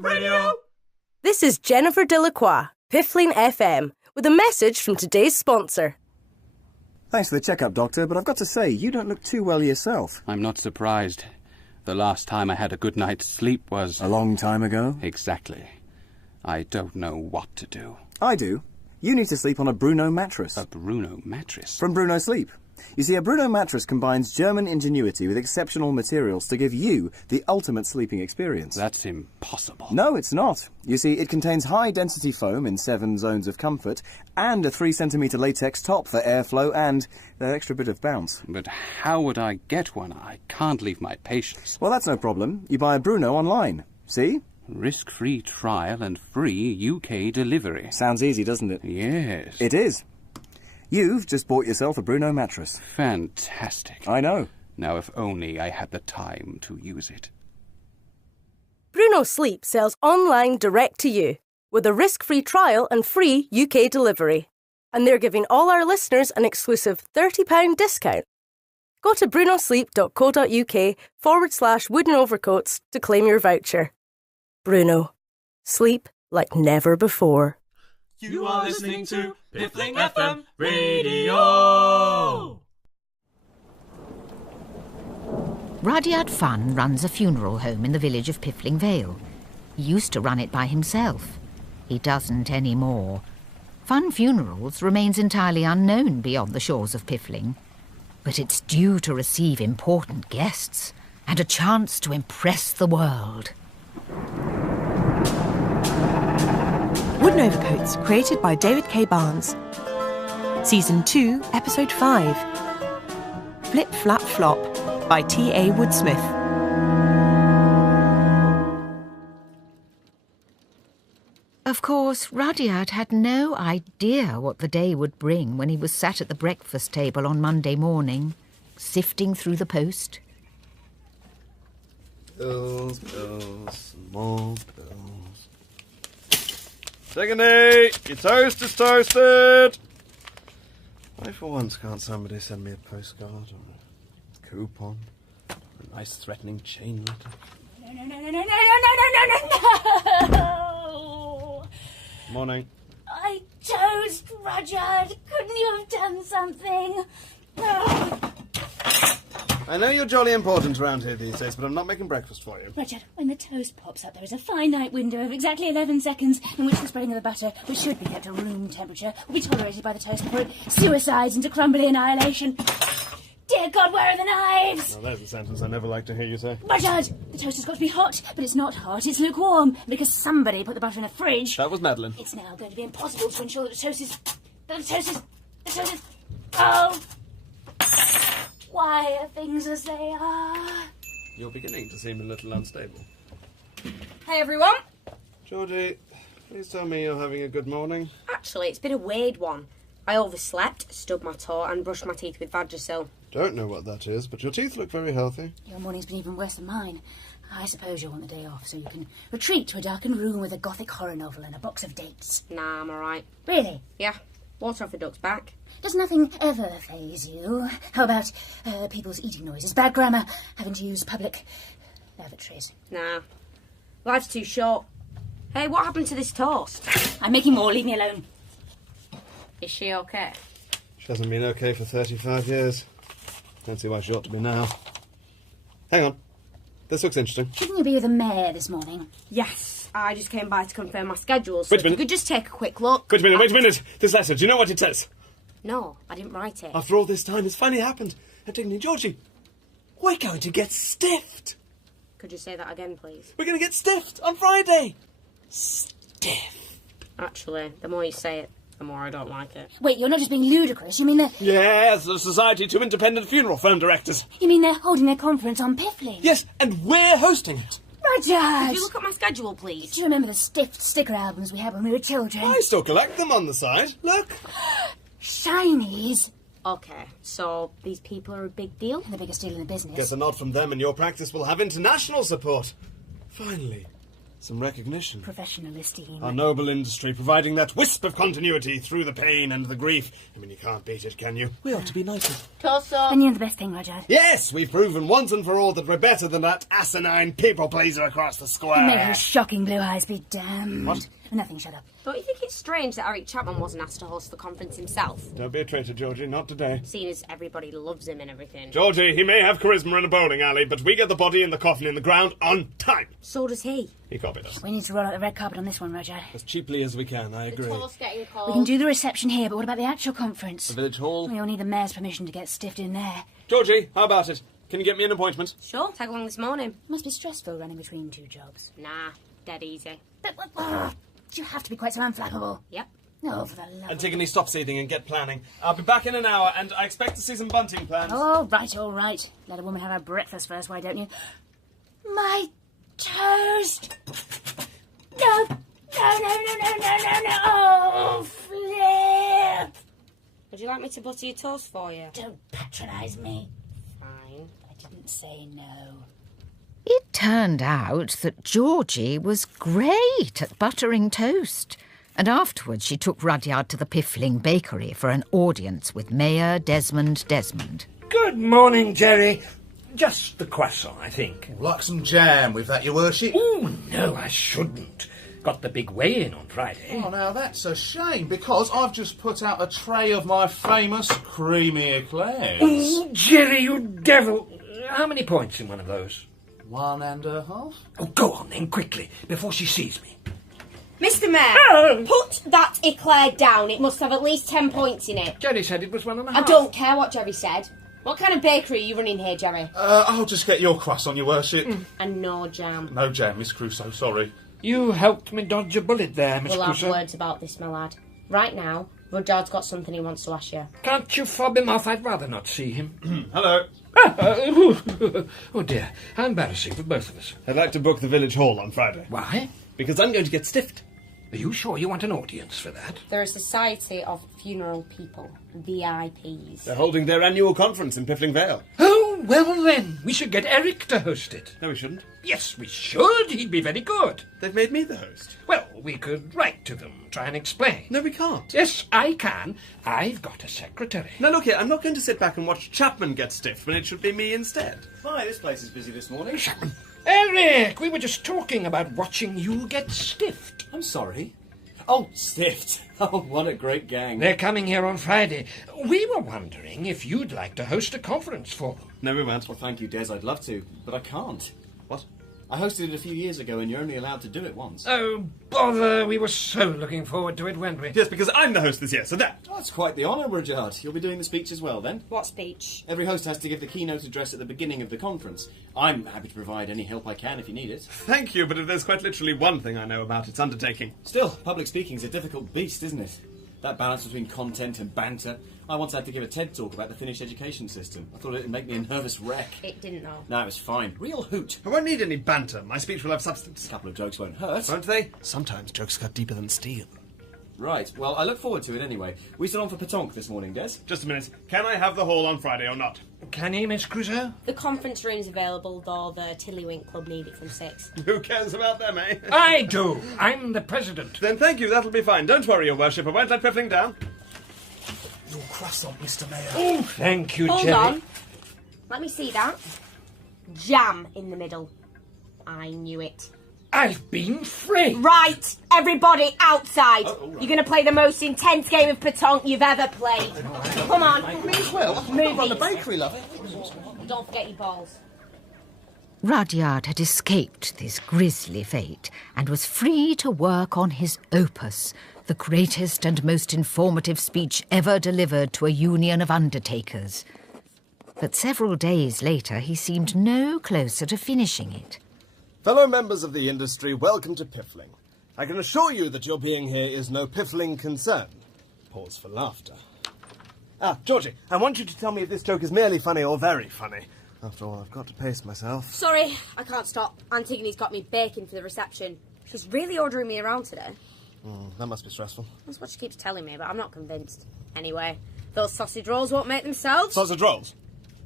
Radio! This is Jennifer Delacroix, Piffling FM, with a message from today's sponsor. Thanks for the checkup, Doctor, but I've got to say, you don't look too well yourself. I'm not surprised. The last time I had a good night's sleep was... A long time ago? Exactly. I don't know what to do. I do. You need to sleep on a Bruno mattress. A Bruno mattress? From Bruno Sleep. You see, a Bruno mattress combines German ingenuity with exceptional materials to give you the ultimate sleeping experience. That's impossible. No, it's not. You see, it contains high-density foam in 7 zones of comfort and a 3-centimetre latex top for airflow and that extra bit of bounce. But how would I get one? I can't leave my patients. Well, that's no problem. You buy a Bruno online. See? Risk-free trial and free UK delivery. Sounds easy, doesn't it? Yes. It is. You've just bought yourself a Bruno mattress. Fantastic. I know. Now, if only I had the time to use it. Bruno Sleep sells online direct to you, with a risk-free trial and free UK delivery. And they're giving all our listeners an exclusive £30 discount. Go to brunosleep.co.uk/wooden overcoats to claim your voucher. Bruno. Sleep like never before. You are listening to Piffling FM Radio! Rudyard Funn runs a funeral home in the village of Piffling Vale. He used to run it by himself. He doesn't anymore. Funn Funerals remains entirely unknown beyond the shores of Piffling. But it's due to receive important guests and a chance to impress the world. Wooden Overcoats, created by David K. Barnes. Season 2, Episode 5. Flip Flap Flop by T.A. Woodsmith. Of course, Rudyard had no idea what the day would bring when he was sat at the breakfast table on Monday morning, sifting through the post. Bills, more bills. Antigone, your toast is toasted! Why for once can't somebody send me a postcard or a coupon? A nice threatening chain letter? No! Morning. I toast, Rudyard. Couldn't you have done something? I know you're jolly important around here these days, but I'm not making breakfast for you. Rudyard, when the toast pops up, there is a finite window of exactly 11 seconds in which the spreading of the butter, which should be kept at room temperature, will be tolerated by the toast before it suicides into crumbly annihilation. Dear God, where are the knives? Now, there's a sentence I never like to hear you say. Rudyard, the toast has got to be hot, but it's not hot, it's lukewarm, because somebody put the butter in a fridge. That was Madeline. It's now going to be impossible to ensure that the toast is... Oh! Why are things as they are? You're beginning to seem a little unstable. Hey everyone! Georgie, please tell me you're having a good morning. Actually, it's been a weird one. I overslept, stubbed my toe and brushed my teeth with Vagisil. Don't know what that is, but your teeth look very healthy. Your morning's been even worse than mine. I suppose you'll want the day off so you can retreat to a darkened room with a gothic horror novel and a box of dates. Nah, I'm alright. Really? Yeah. Water off a duck's back. Does nothing ever faze you? How about people's eating noises, bad grammar, having to use public lavatories? Nah. Life's too short. Hey, what happened to this toast? I'm making more, leave me alone. Is she okay? She hasn't been okay for 35 years. Don't see why she ought to be now. Hang on. This looks interesting. Shouldn't you be with the mayor this morning? Yes, I just came by to confirm my schedule, so Wait a if you minute. could just take a quick look. Wait a minute. This letter, do you know what it says? No, I didn't write it. After all this time, it's finally happened. Antigone, Georgie, we're going to get stiffed. Could you say that again, please? We're going to get stiffed on Friday. Stiff. Actually, the more you say it, the more I don't like it. Wait, you're not just being ludicrous, you mean they're... Yes, the Society to Independent Funeral Firm Directors. You mean they're holding their conference on Piffling? Yes, and we're hosting it. Rudyard! Could you look at my schedule, please? Do you remember the stiffed sticker albums we had when we were children? I still collect them on the side. Look. Shinies. Okay, so these people are a big deal? The biggest deal in the business. Guess a nod from them and your practice will have international support. Finally. Some recognition. Professional esteem. Our noble industry, providing that wisp of continuity through the pain and the grief. I mean, you can't beat it, can you? We ought to be nicer. Torso. And you're the best thing, Rudyard. Yes, we've proven once and for all that we're better than that asinine people-pleaser across the square. May his shocking blue eyes be damned. What? Nothing, shut up. Don't you think it's strange that Eric Chapman wasn't asked to host the conference himself? Don't be a traitor, Georgie, not today. Seeing as everybody loves him and everything. Georgie, he may have charisma in a bowling alley, but we get the body and the coffin in the ground on time. So does he. He copied us. We need to roll out the red carpet on this one, Rudyard. As cheaply as we can, I agree. The tour's getting cold. We can do the reception here, but what about the actual conference? The village hall? We all need the mayor's permission to get stiffed in there. Georgie, how about it? Can you get me an appointment? Sure, tag along this morning. Must be stressful running between two jobs. Nah, dead easy. But, you have to be quite so unflappable. Yep. Oh, for the love of... Antigone, stop seething and get planning. I'll be back in an hour, and I expect to see some bunting plans. All right, all right. Let a woman have her breakfast first, why don't you? My toast! No! No! Oh, flip! Would you like me to butter your toast for you? Don't patronise me. Fine. I didn't say no. It turned out that Georgie was great at buttering toast, and afterwards she took Rudyard to the Piffling bakery for an audience with Mayor Desmond. Good morning, Jerry. Just the croissant, I think. Like some jam with that, your worship? Oh, no, I shouldn't. Got the big weigh-in on Friday. Oh, now that's a shame, because I've just put out a tray of my famous creamy eclairs. Oh, Jerry, you devil. How many points in one of those? 1.5. Oh, go on then, quickly, before she sees me. Mr. Mayor, put that eclair down. It must have at least 10 points in it. Jerry said it was 1.5. I don't care what Jerry said. What kind of bakery are you running here, Jerry? I'll just get your croissant, your worship. And no jam. No jam, Miss Crusoe, sorry. You helped me dodge a bullet there, Miss We'll Crusoe. have words about this, my lad. Right now, Rudyard's got something he wants to ask you. Can't you fob him off? I'd rather not see him. Hello. Oh, dear. How embarrassing for both of us. I'd like to book the village hall on Friday. Why? Because I'm going to get stiffed. Are you sure you want an audience for that? They're a society of funeral people, VIPs. They're holding their annual conference in Piffling Vale. Oh, well then, we should get Eric to host it. No, we shouldn't. Yes, we should. He'd be very good. They've made me the host. Well, we could write to them, try and explain. No, we can't. Yes, I can. I've got a secretary. Now, look here, I'm not going to sit back and watch Chapman get stiffed when it should be me instead. Hi, this place is busy this morning. Chapman. Eric, we were just talking about watching you get stiffed. I'm sorry. Oh, stiffed. Oh, what a great gang. They're coming here on Friday. We were wondering if you'd like to host a conference for them. No, we won't. Well, thank you, Des. I'd love to, but I can't. What? I hosted it a few years ago, and you're only allowed to do it once. Oh, bother. We were so looking forward to it, weren't we? Yes, because I'm the host this year, so that. Oh, that's quite the honour, Rudyard. You'll be doing the speech as well, then? What speech? Every host has to give the keynote address at the beginning of the conference. I'm happy to provide any help I can if you need it. Thank you, but if there's quite literally one thing I know about, it's undertaking. Still, public speaking's a difficult beast, isn't it? That balance between content and banter. I once had to give a TED talk about the Finnish education system. I thought it'd make me a nervous wreck. It didn't know. No, it was fine. Real hoot. I won't need any banter. My speech will have substance. A couple of jokes won't hurt. Won't they? Sometimes jokes cut deeper than steel. Right, well, I look forward to it anyway. We still on for Pétanque this morning, Des? Just a minute. Can I have the hall on Friday or not? Can you, Miss Crusoe? The conference room's available, though the Tiddlywink Club need it from 6. Who cares about them, eh? I do. I'm the president. Then thank you, that'll be fine. Don't worry, your worship. I won't let Piffling down. Your croissant, Mr. Mayor. Oh, thank you, Hold Jerry. on. Let me see that. Jam in the middle. I knew it. I've been free. Right, everybody outside. You're going to play the most intense game of pétanque you've ever played. Come on. Me as well. Move Run the it. bakery, love it. Don't forget your balls. Rudyard had escaped this grisly fate and was free to work on his opus, the greatest and most informative speech ever delivered to a union of undertakers. But several days later, he seemed no closer to finishing it. Fellow members of the industry, welcome to Piffling. I can assure you that your being here is no Piffling concern. Pause for laughter. Georgie, I want you to tell me if this joke is merely funny or very funny. After all, I've got to pace myself. Sorry, I can't stop. Antigone's got me baking for the reception. She's really ordering me around today. That must be stressful. That's what she keeps telling me, but I'm not convinced. Anyway, those sausage rolls won't make themselves. Sausage rolls?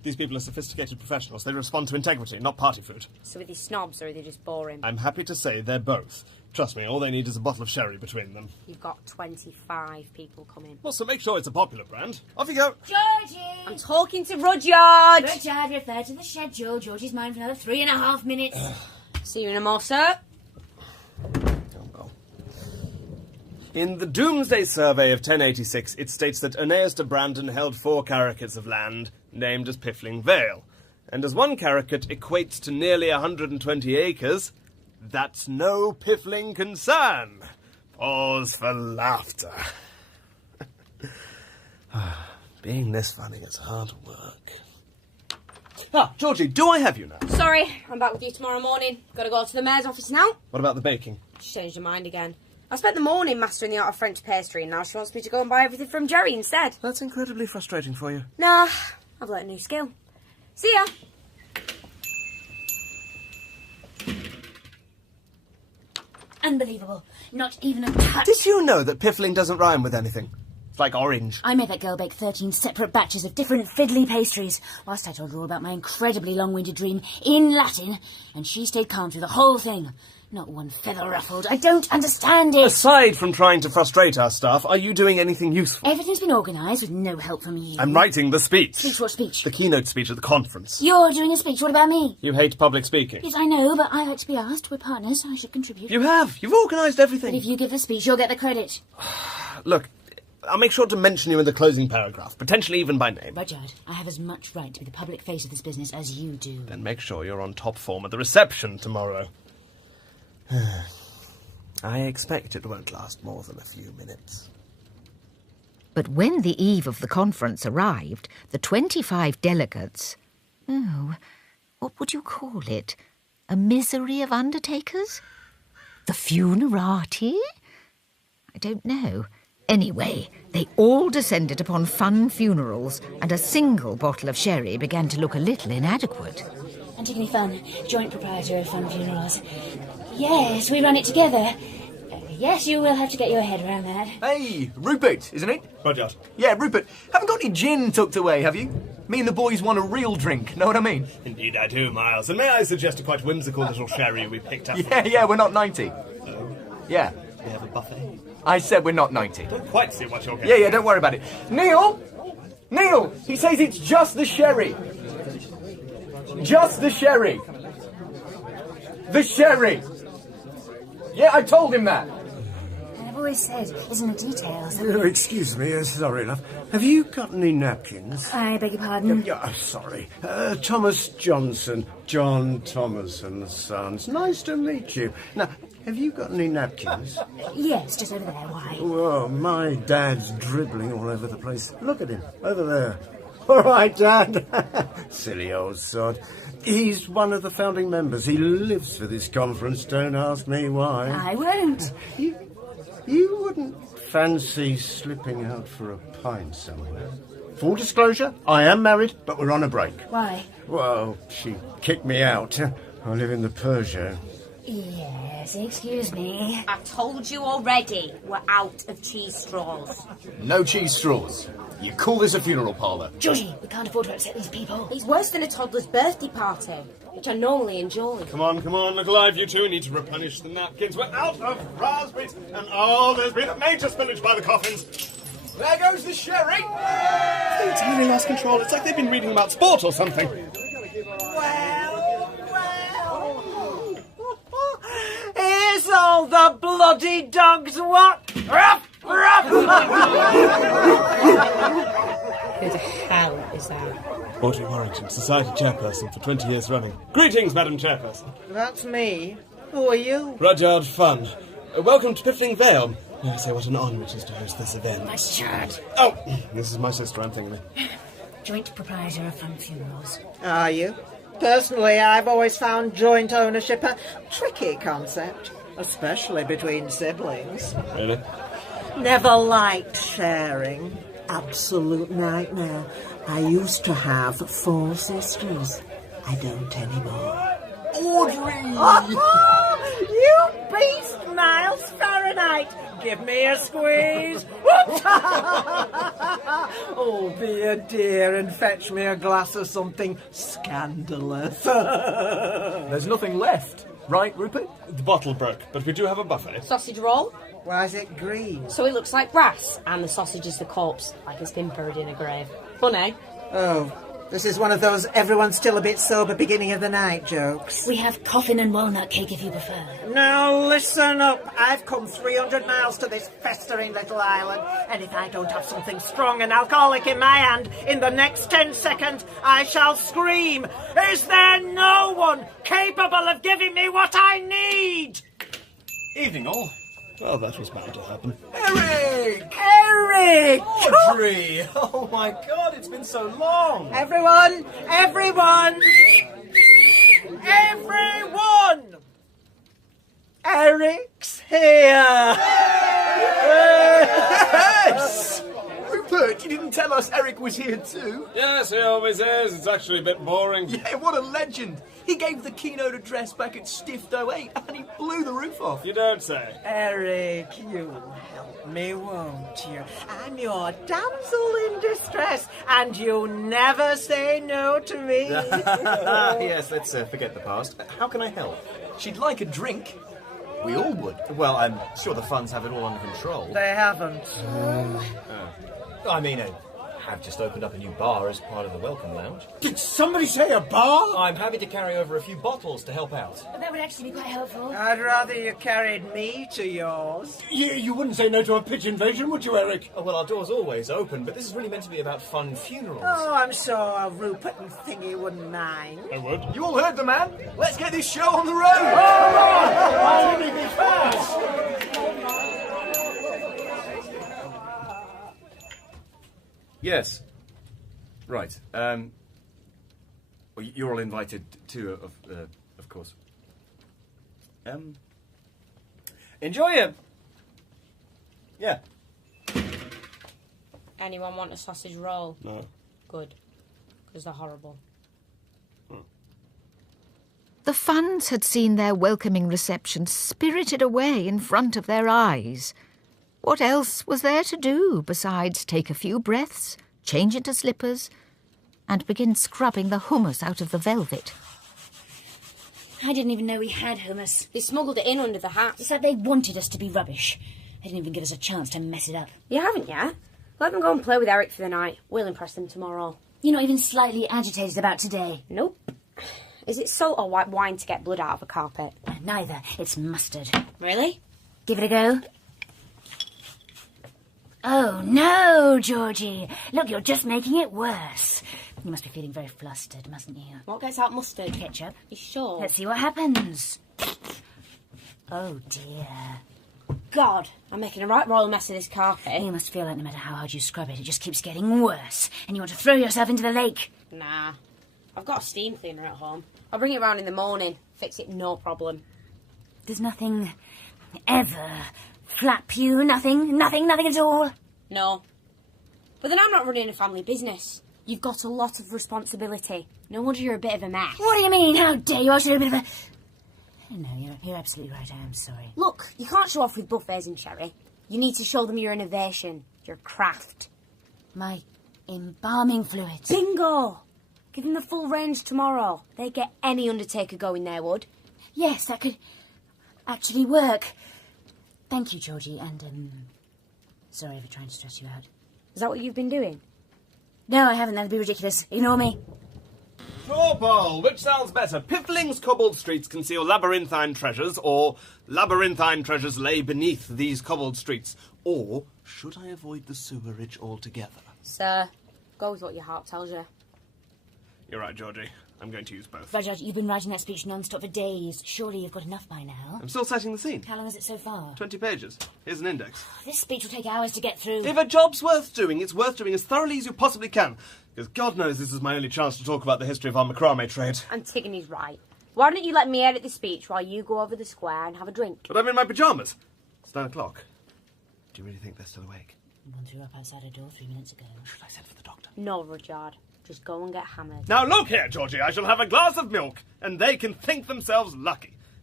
These people are sophisticated professionals. They respond to integrity, not party food. So are they snobs or are they just boring? I'm happy to say they're both. Trust me, all they need is a bottle of sherry between them. You've got 25 people coming. Well, so make sure it's a popular brand. Off you go. Georgie! I'm talking to Rudyard! Rudyard, refer to the schedule. Georgie's mine for another 3.5 minutes. See you in a more, sir. Oh, well. In the Doomsday Survey of 1086, it states that Aeneas de Brandon held 4 caracats of land, named as Piffling Vale. And as 1 caracat equates to nearly 120 acres, that's no piffling concern. Pause for laughter. Being this funny is hard work. Ah, Georgie, do I have you now? Sorry, I'm back with you tomorrow morning. Gotta go to the mayor's office now. What about the baking? She's changed her mind again. I spent the morning mastering the art of French pastry and now she wants me to go and buy everything from Jerry instead. That's incredibly frustrating for you. Nah, I've learnt a new skill. See ya. Unbelievable. Not even a touch. Did you know that piffling doesn't rhyme with anything? It's like orange. I made that girl bake 13 separate batches of different fiddly pastries, whilst I told her all about my incredibly long-winded dream in Latin, and she stayed calm through the whole thing. Not one feather ruffled. I don't understand it. Aside from trying to frustrate our staff, are you doing anything useful? Everything's been organised with no help from you. I'm writing the speech. Speech? What speech? The keynote speech at the conference. You're doing a speech. What about me? You hate public speaking. Yes, I know, but I like to be asked. We're partners. I should contribute. You have. You've organised everything. But if you give the speech, you'll get the credit. Look, I'll make sure to mention you in the closing paragraph, potentially even by name. Rudyard, I have as much right to be the public face of this business as you do. Then make sure you're on top form at the reception tomorrow. I expect it won't last more than a few minutes. But when the eve of the conference arrived, the 25 delegates... Oh, what would you call it? A misery of undertakers? The funerati? I don't know. Anyway, they all descended upon Funn Funerals, and a single bottle of sherry began to look a little inadequate. Antigone Funn, joint proprietor of Funn Funerals. Yes, we run it together. Yes, you will have to get your head around that. Hey, Rupert, isn't it? Rudyard. Yeah, Rupert. Haven't got any gin tucked away, have you? Me and the boys want a real drink, know what I mean? Indeed I do, Miles. And may I suggest a quite whimsical little sherry we picked up? Yeah, we're not 90. Yeah. We have a buffet. I said we're not 90. Don't quite see what you're getting. Yeah, don't worry about it. Neil! Neil! He says it's just the sherry. Just the sherry. The sherry. Yeah, I told him that. I've always said, isn't the details. Excuse me, sorry, love. Have you got any napkins? I beg your pardon? Yeah, sorry. Thomas Johnson, John Thomas and Sons. Nice to meet you. Now, have you got any napkins? Yes, just over there. Why? Well, my dad's dribbling all over the place. Look at him, over there. All right, Dad. Silly old sod. He's one of the founding members. He lives for this conference. Don't ask me why. I won't. You wouldn't fancy slipping out for a pint somewhere? Full disclosure, I am married, but we're on a break. Why? Well, she kicked me out. I live in the Peugeot. Yes, excuse me. I told you already, we're out of cheese straws. No cheese straws. You call this a funeral parlour? Georgie, we can't afford to upset these people. It's worse than a toddler's birthday party, which I normally enjoy. Come on, look alive, you two. We need to replenish the napkins. We're out of raspberries, and there's been a major spillage by the coffins. There goes the sherry! They totally lost control. It's like they've been reading about sport or something. Well. Here's all the bloody dogs what? Ruff, ruff! Who the hell is that? Audrey Warrington, Society Chairperson for 20 years running. Greetings, Madam Chairperson. That's me. Who are you? Rudyard Funn. Welcome to Piffling Vale. May I say what an honour it is to host this event. Nice chat. Oh, this is my sister, I'm thinking of. Joint proprietor of Funn Funerals. Are you? Personally, I've always found joint ownership a tricky concept, especially between siblings. Really? Never liked sharing. Absolute nightmare. I used to have 4 sisters. I don't anymore. Audrey! You beast miles Fahrenheit. Give me a squeeze. Oh, be a dear and fetch me a glass of something scandalous. There's nothing left, right, Rupert? The bottle broke, but we do have a buffet. Sausage roll? Why is it green? So it looks like brass, and the sausage is the corpse, like it's been buried in a grave. Funny. Oh, this is one of those everyone's still a bit sober beginning of the night jokes. We have coffin and walnut cake if you prefer. Now listen up. I've come 300 miles to this festering little island, and if I don't have something strong and alcoholic in my hand, in the next 10 seconds I shall scream, is there no one capable of giving me what I need? Evening all. Well, that was bound to happen. Eric! Eric! Audrey! Oh my God, it's been so long! Everyone! Everyone! Everyone! Eric's here! Yes! Rupert, you didn't tell us Eric was here too. Yes, he always is. It's actually a bit boring. Yeah, what a legend. He gave the keynote address back at Stift 08 and he blew the roof off. You don't say. Eric, you'll help me, won't you? I'm your damsel in distress, and you'll never say no to me. Yes, let's forget the past. How can I help? She'd like a drink. We all would. Well, I'm sure the Funns have it all under control. They haven't. I mean, have just opened up a new bar as part of the welcome lounge. Did somebody say a bar? I'm happy to carry over a few bottles to help out. But that would actually be quite helpful. I'd rather you carried me to yours. You wouldn't say no to a pitch invasion, would you, Eric? Oh, well, our door's always open, but this is really meant to be about Funn Funerals. Oh, I'm sure Rupert and Thingy wouldn't mind. I would. You all heard the man. Let's get this show on the road. Why would he be fast? Yes. Right. Well, you're all invited too, of course. Enjoy it. Yeah. Anyone want a sausage roll? No. Good. Because they're horrible. The Funns had seen their welcoming reception spirited away in front of their eyes. What else was there to do besides take a few breaths, change into slippers, and begin scrubbing the hummus out of the velvet? I didn't even know we had hummus. They smuggled it in under the hat. It's like they wanted us to be rubbish. They didn't even give us a chance to mess it up. You haven't yet? Let them go and play with Eric for the night. We'll impress them tomorrow. You're not even slightly agitated about today. Nope. Is it salt or white wine to get blood out of a carpet? Neither. It's mustard. Really? Give it a go. Oh, no, Georgie. Look, you're just making it worse. You must be feeling very flustered, mustn't you? What gets out mustard? Ketchup. You sure? Let's see what happens. Oh, dear. God, I'm making a right royal mess of this carpet. You must feel like no matter how hard you scrub it, it just keeps getting worse. And you want to throw yourself into the lake. Nah. I've got a steam cleaner at home. I'll bring it round in the morning. Fix it, no problem. There's nothing ever flap you? Nothing at all? No. But then I'm not running a family business. You've got a lot of responsibility. No wonder you're a bit of a mess. What do you mean? How dare you? I should have a bit of a... No, you're absolutely right. I am sorry. Look, you can't show off with buffets and sherry. You need to show them your innovation, your craft. My embalming fluids. Bingo! Give them the full range tomorrow. They'd get any undertaker going there, would. Yes, that could actually work. Thank you, Georgie, and, sorry for trying to stress you out. Is that what you've been doing? No, I haven't. That'd be ridiculous. Ignore me. Paul, which sounds better? Piffling's cobbled streets conceal labyrinthine treasures, or labyrinthine treasures lay beneath these cobbled streets? Or should I avoid the sewerage altogether? Sir, go with what your heart tells you. You're right, Georgie. I'm going to use both. Rudyard, you've been writing that speech non-stop for days. Surely you've got enough by now. I'm still setting the scene. How long is it so far? 20 pages. Here's an index. This speech will take hours to get through. If a job's worth doing, it's worth doing as thoroughly as you possibly can. Because God knows this is my only chance to talk about the history of our macrame trade. Antigone's right. Why don't you let me edit the speech while you go over the square and have a drink? But I'm in my pyjamas. It's 9 o'clock. Do you really think they're still awake? One threw up outside her door 3 minutes ago. Should I send for the doctor? No, Rudyard. Just go and get hammered. Now look here, Georgie. I shall have a glass of milk, and they can think themselves lucky.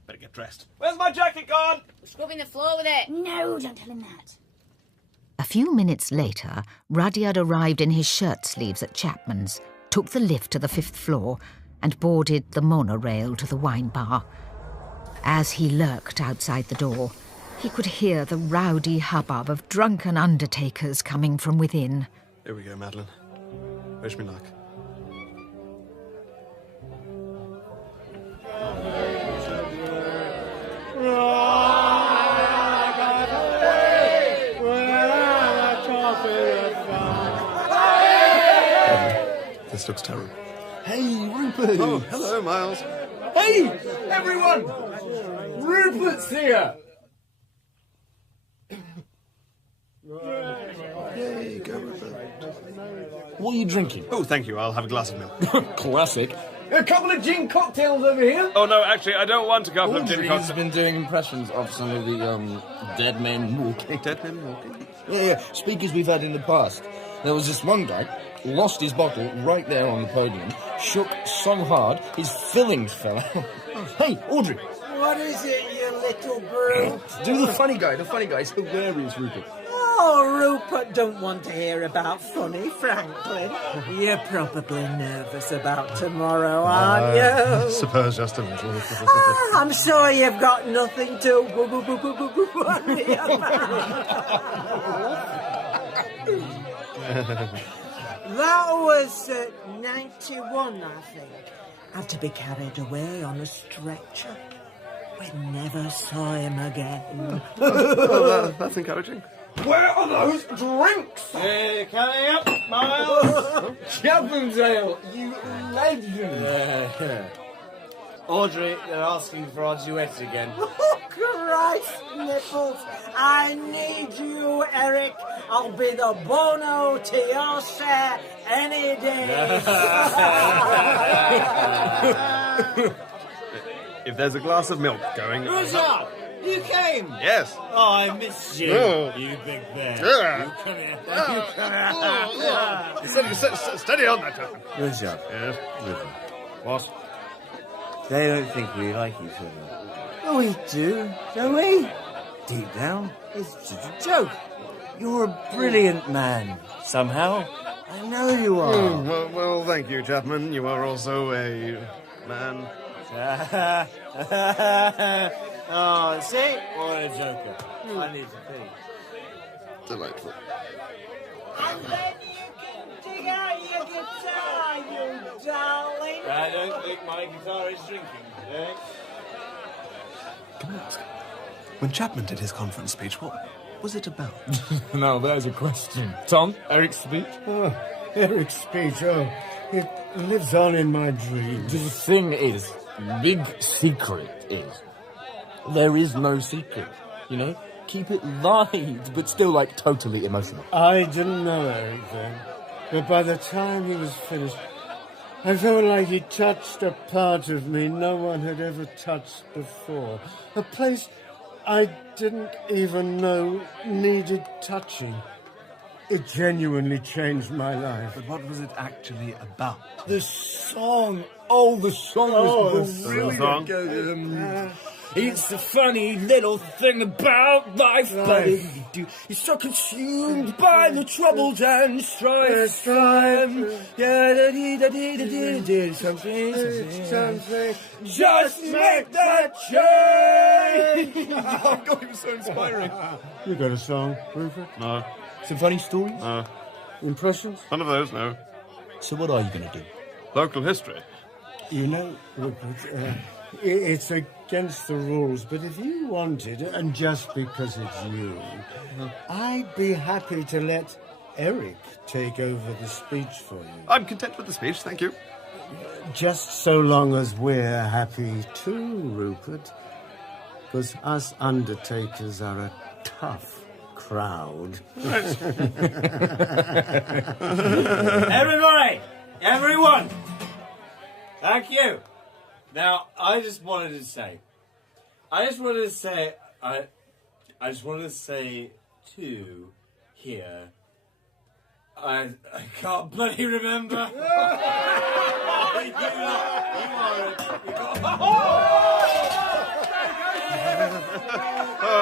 Better get dressed. Where's my jacket gone? We're scrubbing the floor with it. No, don't tell him that. A few minutes later, Rudyard arrived in his shirt sleeves at Chapman's, took the lift to the 5th floor, and boarded the monorail to the wine bar. As he lurked outside the door, he could hear the rowdy hubbub of drunken undertakers coming from within. Here we go, Madeline. Wish me luck. This looks terrible. Hey, Rupert! Oh, hello, Miles. Hey, everyone! Rupert's here! Yay, go, Rupert. What are you drinking? Oh, thank you. I'll have a glass of milk. Classic. A couple of gin cocktails over here. Oh, no, actually, I don't want a couple of gin Audrey's cocktails. been doing impressions of some of the, dead men walking. Dead men walking? Yeah, speakers we've had in the past. There was this one guy, lost his bottle right there on the podium, shook so hard his fillings fell out. Hey, Audrey. What is it, you little brute? Do the funny guy. The funny guy is hilarious, Rupert. Oh, Rupert don't want to hear about funny, Franklin. You're probably nervous about tomorrow, aren't you? Suppose just a little. I'm sure you've got nothing to worry about. That was 91, I think. Had to be carried away on a stretcher. We never saw him again. Well, that's encouraging. Where are those drinks? Coming up, Miles. Chapman's ale, you legend. Audrey, they're asking for our duet again. Oh, Christ, nipples. I need you, Eric. I'll be the Bono to your Cher any day. If there's a glass of milk going... Rudyard, you came? Yes. Oh, I missed you, Oh. you big bear. Yeah. You come here. You come here. Steady on that, Chapman. Rudyard. Yes? What? They don't think we like each other. Oh, we do, don't we? Deep down, it's just a joke. You're a brilliant man, somehow. I know you are. Well, thank you, Chapman. You are also a man. Oh, see? What a joker. I need to pee. Delightful. And then you can dig out your guitar, you darling. I don't think my guitar is drinking today. Can I ask, when Chapman did his conference speech, what was it about? Now there's a question. Tom, Eric's speech? Oh, Eric's speech, it lives on in my dreams. The thing is, big secret is, there is no secret, you know? Keep it light, but still, like, totally emotional. I didn't know Eric then, but by the time he was finished, I felt like he touched a part of me no one had ever touched before. A place I didn't even know needed touching. It genuinely changed my life. But what was it actually about? The song! Oh, the song was brilliant. It's the funny little thing about life, but you're so consumed by the troubles and strife. Something. Just make that change. Oh God, it was so inspiring. You got a song, Rupert? No. Some funny stories? No. Impressions? None of those, no. So what are you going to do? Local history. You know, Rupert, it's against the rules, but if you wanted, and just because it's you, I'd be happy to let Eric take over the speech for you. I'm content with the speech, thank you. Just so long as we're happy too, Rupert. Because us undertakers are a tough crowd. Everybody! Everyone! Thank you! Now, I just wanted to say to here, I can't bloody remember.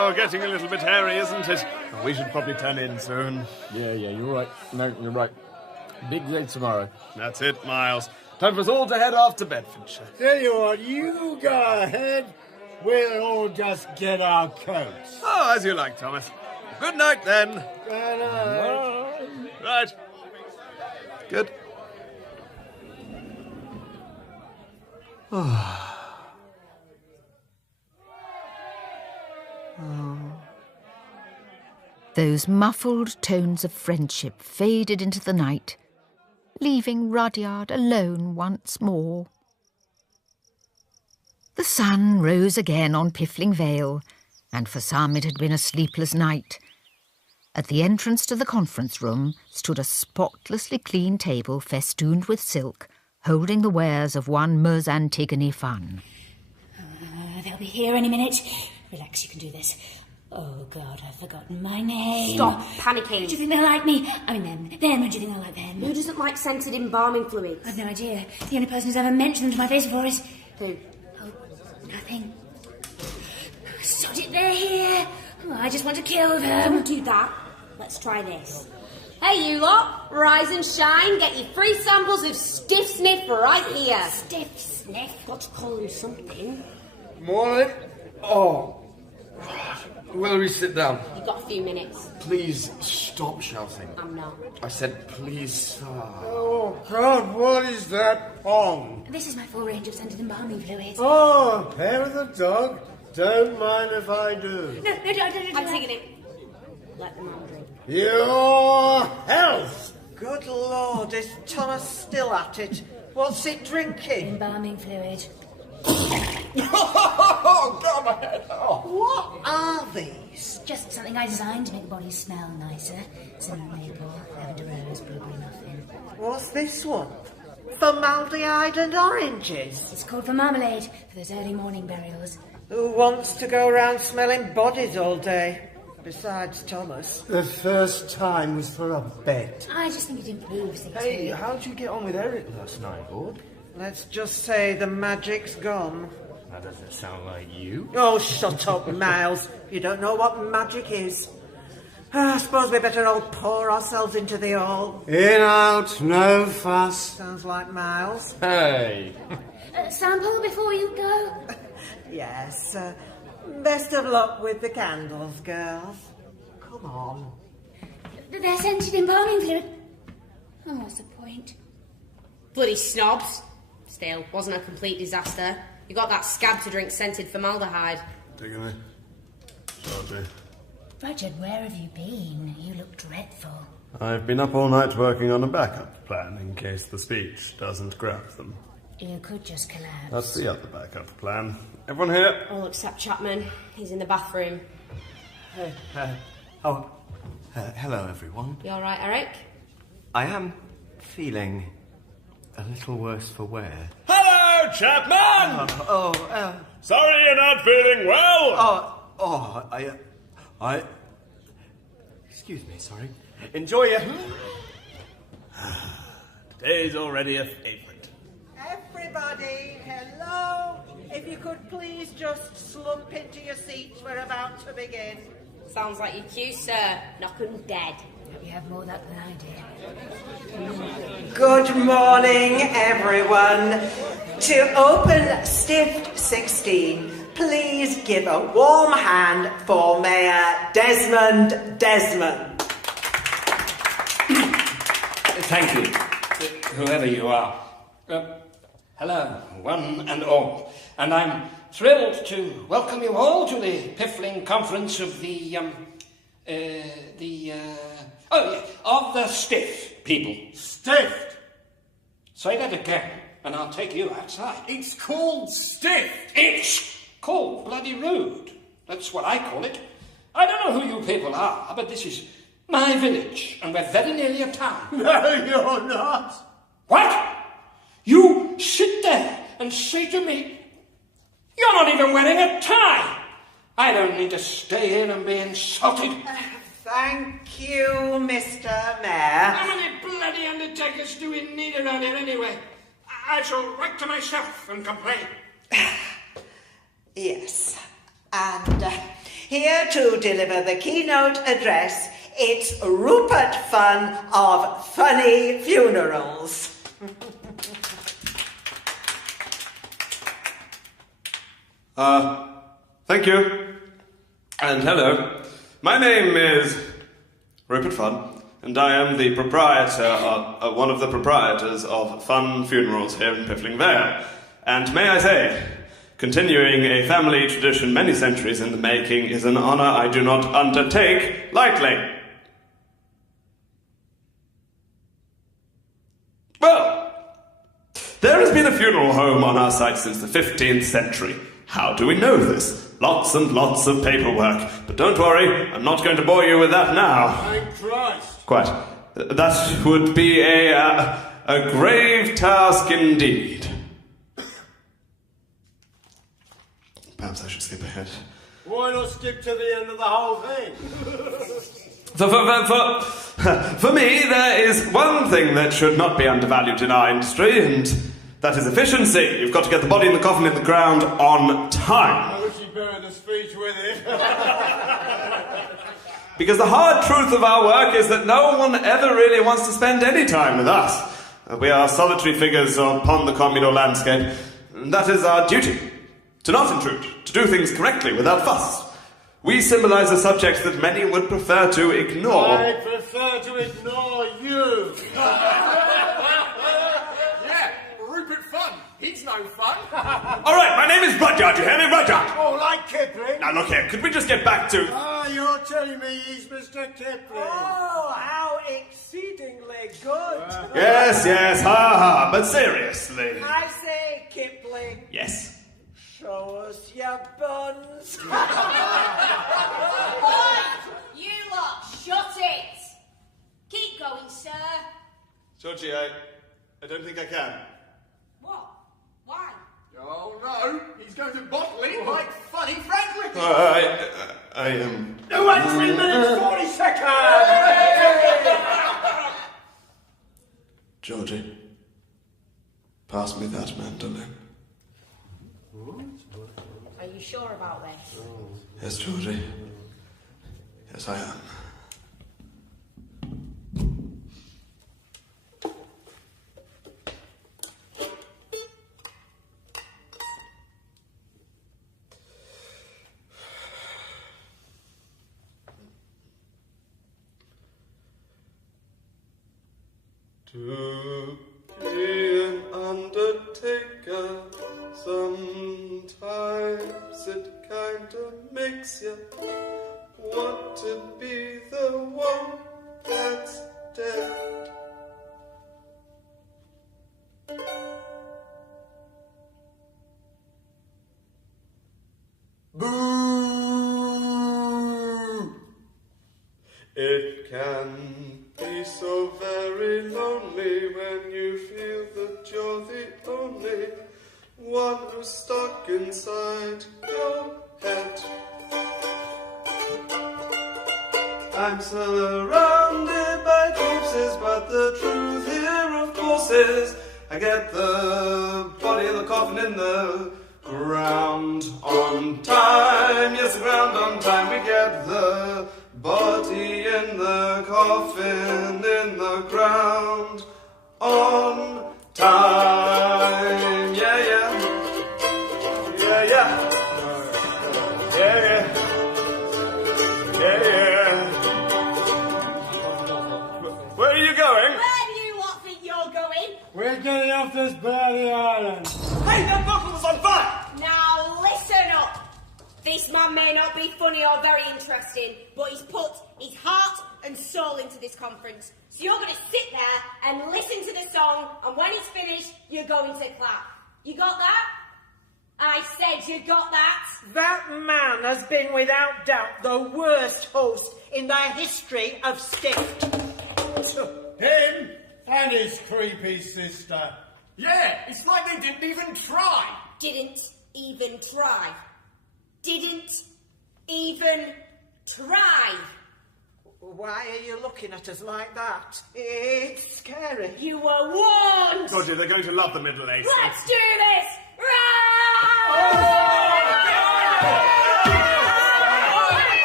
Oh, getting a little bit hairy, isn't it? We should probably turn in soon. Yeah, you're right. No, you're right. Big day tomorrow. That's it, Miles. Time for us all to head off to Bedfordshire. Tell you what, you go ahead. We'll all just get our coats. Oh, as you like, Thomas. Good night, then. Good night. Right. Good. Those muffled tones of friendship faded into the night, leaving Rudyard alone once more. The sun rose again on Piffling Vale, and for some it had been a sleepless night. At the entrance to the conference room stood a spotlessly clean table festooned with silk, holding the wares of one Ms. Antigone Funn. They'll be here any minute. Relax, you can do this. Oh, God, I've forgotten my name. Stop panicking. Do you think they'll like me? I mean them. Them, or do you think they'll like them? Who doesn't like scented embalming fluids? I've no idea. The only person who's ever mentioned them to my face before is... Who? Oh, nothing. Sod it, they're here. Oh, I just want to kill them. Don't do that. Let's try this. Hey, you lot. Rise and shine. Get your free samples of Stiff Sniff right here. Stiff Sniff? Got to call them something. Morning. Oh. Will we sit down? You've got a few minutes. Please stop shouting. I'm not. I said please. Oh, God, what is that pong? This is my full range of scented embalming fluids. Oh, hair of the dog. Don't mind if I do. No, don't. I'm taking it. Let the man drink. Your health! Good Lord, is Thomas still at it? What's it drinking? Embalming fluid. Oh, God, my head. Oh. What are these? Just something I designed to make the body smell nicer. Cinnamon maple, lavender rose, blueberry muffin. What's this one? Formaldehyde and oranges. It's called for marmalade, for those early morning burials. Who wants to go around smelling bodies all day? Besides Thomas. The first time was for a bet. I just think it improves things. Hey, how'd you get on with Eric last night, Lord? Let's just say the magic's gone. That doesn't sound like you. Oh, shut up, Miles. You don't know what magic is. I suppose we better all pour ourselves into the hall. In, out, no fuss. Sounds like Miles. Hey. Sample before you go? Yes. Best of luck with the candles, girls. Come on. They're scented embalming fluid. Oh, what's the point? Bloody snobs. Still, wasn't a complete disaster. You got that scab to drink scented formaldehyde. Antigone. Georgie. Rudyard, where have you been? You look dreadful. I've been up all night working on a backup plan in case the speech doesn't grab them. You could just collapse. That's the other backup plan. Everyone here? All except Chapman. He's in the bathroom. Hello, everyone. You all right, Eric? I am feeling a little worse for wear. Hello, Chapman! Sorry you're not feeling well! I... Excuse me, sorry. Enjoy your... Today's already a favourite. Everybody, hello. If you could please just slump into your seats, we're about to begin. Sounds like your cue, sir. Knock 'em dead. Hope you have more luck than I did. Good morning, everyone. To open Stiff 16, please give a warm hand for Mayor Desmond Desmond. Thank you, whoever you are. Hello, one and all. And I'm thrilled to welcome you all to the Piffling Conference of of the Stiff people. Stiffed? Say that again, and I'll take you outside. It's called stiff. It's called bloody rude. That's what I call it. I don't know who you people are, but this is my village, and we're very nearly a town. No, you're not. What? You sit there and say to me, you're not even wearing a tie. I don't need to stay here and be insulted. Thank you, Mr. Mayor. How many bloody undertakers do we need around here anyway? I shall write to myself and complain. Yes, and Here to deliver the keynote address, it's Rupert Funn of Funny Funerals. Thank you. And hello. My name is Rupert Funn, and I am the proprietor, one of the proprietors of Funn Funerals here in Piffling Vale. And may I say, continuing a family tradition many centuries in the making is an honour I do not undertake lightly. Well, there has been a funeral home on our site since the 15th century. How do we know this? Lots and lots of paperwork. But don't worry, I'm not going to bore you with that now. Thank Christ. Quite. That would be a grave task indeed. Perhaps I should skip ahead. Why not skip to the end of the whole thing? For me, there is one thing that should not be undervalued in our industry, and that is efficiency. You've got to get the body and the coffin in the ground on time. I wish you'd buried the speech with it. Because the hard truth of our work is that no one ever really wants to spend any time with us. We are solitary figures upon the communal landscape, and that is our duty. To not intrude, to do things correctly without fuss. We symbolise the subjects that many would prefer to ignore. I prefer to ignore you. Yeah, Rupert Funn. He's no fun. All right, my name is Rudyard, you hear me? Rudyard. Oh, like Kipling. Now look here, could we just get back to... Ah, you're telling me he's Mr. Kipling. Oh, how exceedingly good. Yes, ha, but seriously. I say, Kipling. Yes. Show us your buns. Oi! You lot, shut it! Keep going, sir. Georgie, I don't think I can. What? Why? Oh no, he's going to bottle it like Funny Franklin. I am... No, 3 minutes, 40 seconds! Georgie, pass me that mandolin. Are you sure about this? Yes, Georgie. Yes, I am. To be an undertaker, sometimes it kinda makes you want to be the one that's dead. Boo! It can be so very lonely when you feel that you're the only one who's stuck inside your head. I'm surrounded by corpses, but the truth here, of course, is I get the body of the coffin in the ground on time. Yes, the ground on time. We get the body in the coffin in the ground on time. Yeah, yeah. Yeah, yeah. Yeah, yeah. Yeah, yeah. Where are you going? Where do you lot think you're going? We're getting off this bloody island. Hey, that bottle was on fire! Now listen up. This man may not be funny or very interesting, but he's put his heart and soul into this conference. So you're going to sit there and listen to the song, and when it's finished, you're going to clap. You got that? I said you got that. That man has been without doubt the worst host in the history of Stift. Him and his creepy sister. Yeah, it's like they didn't even try. Didn't even try. Didn't even try. Why are you looking at us like that? It's scary. You were warned. Georgie, they're going to love the Middle Ages. Let's do this.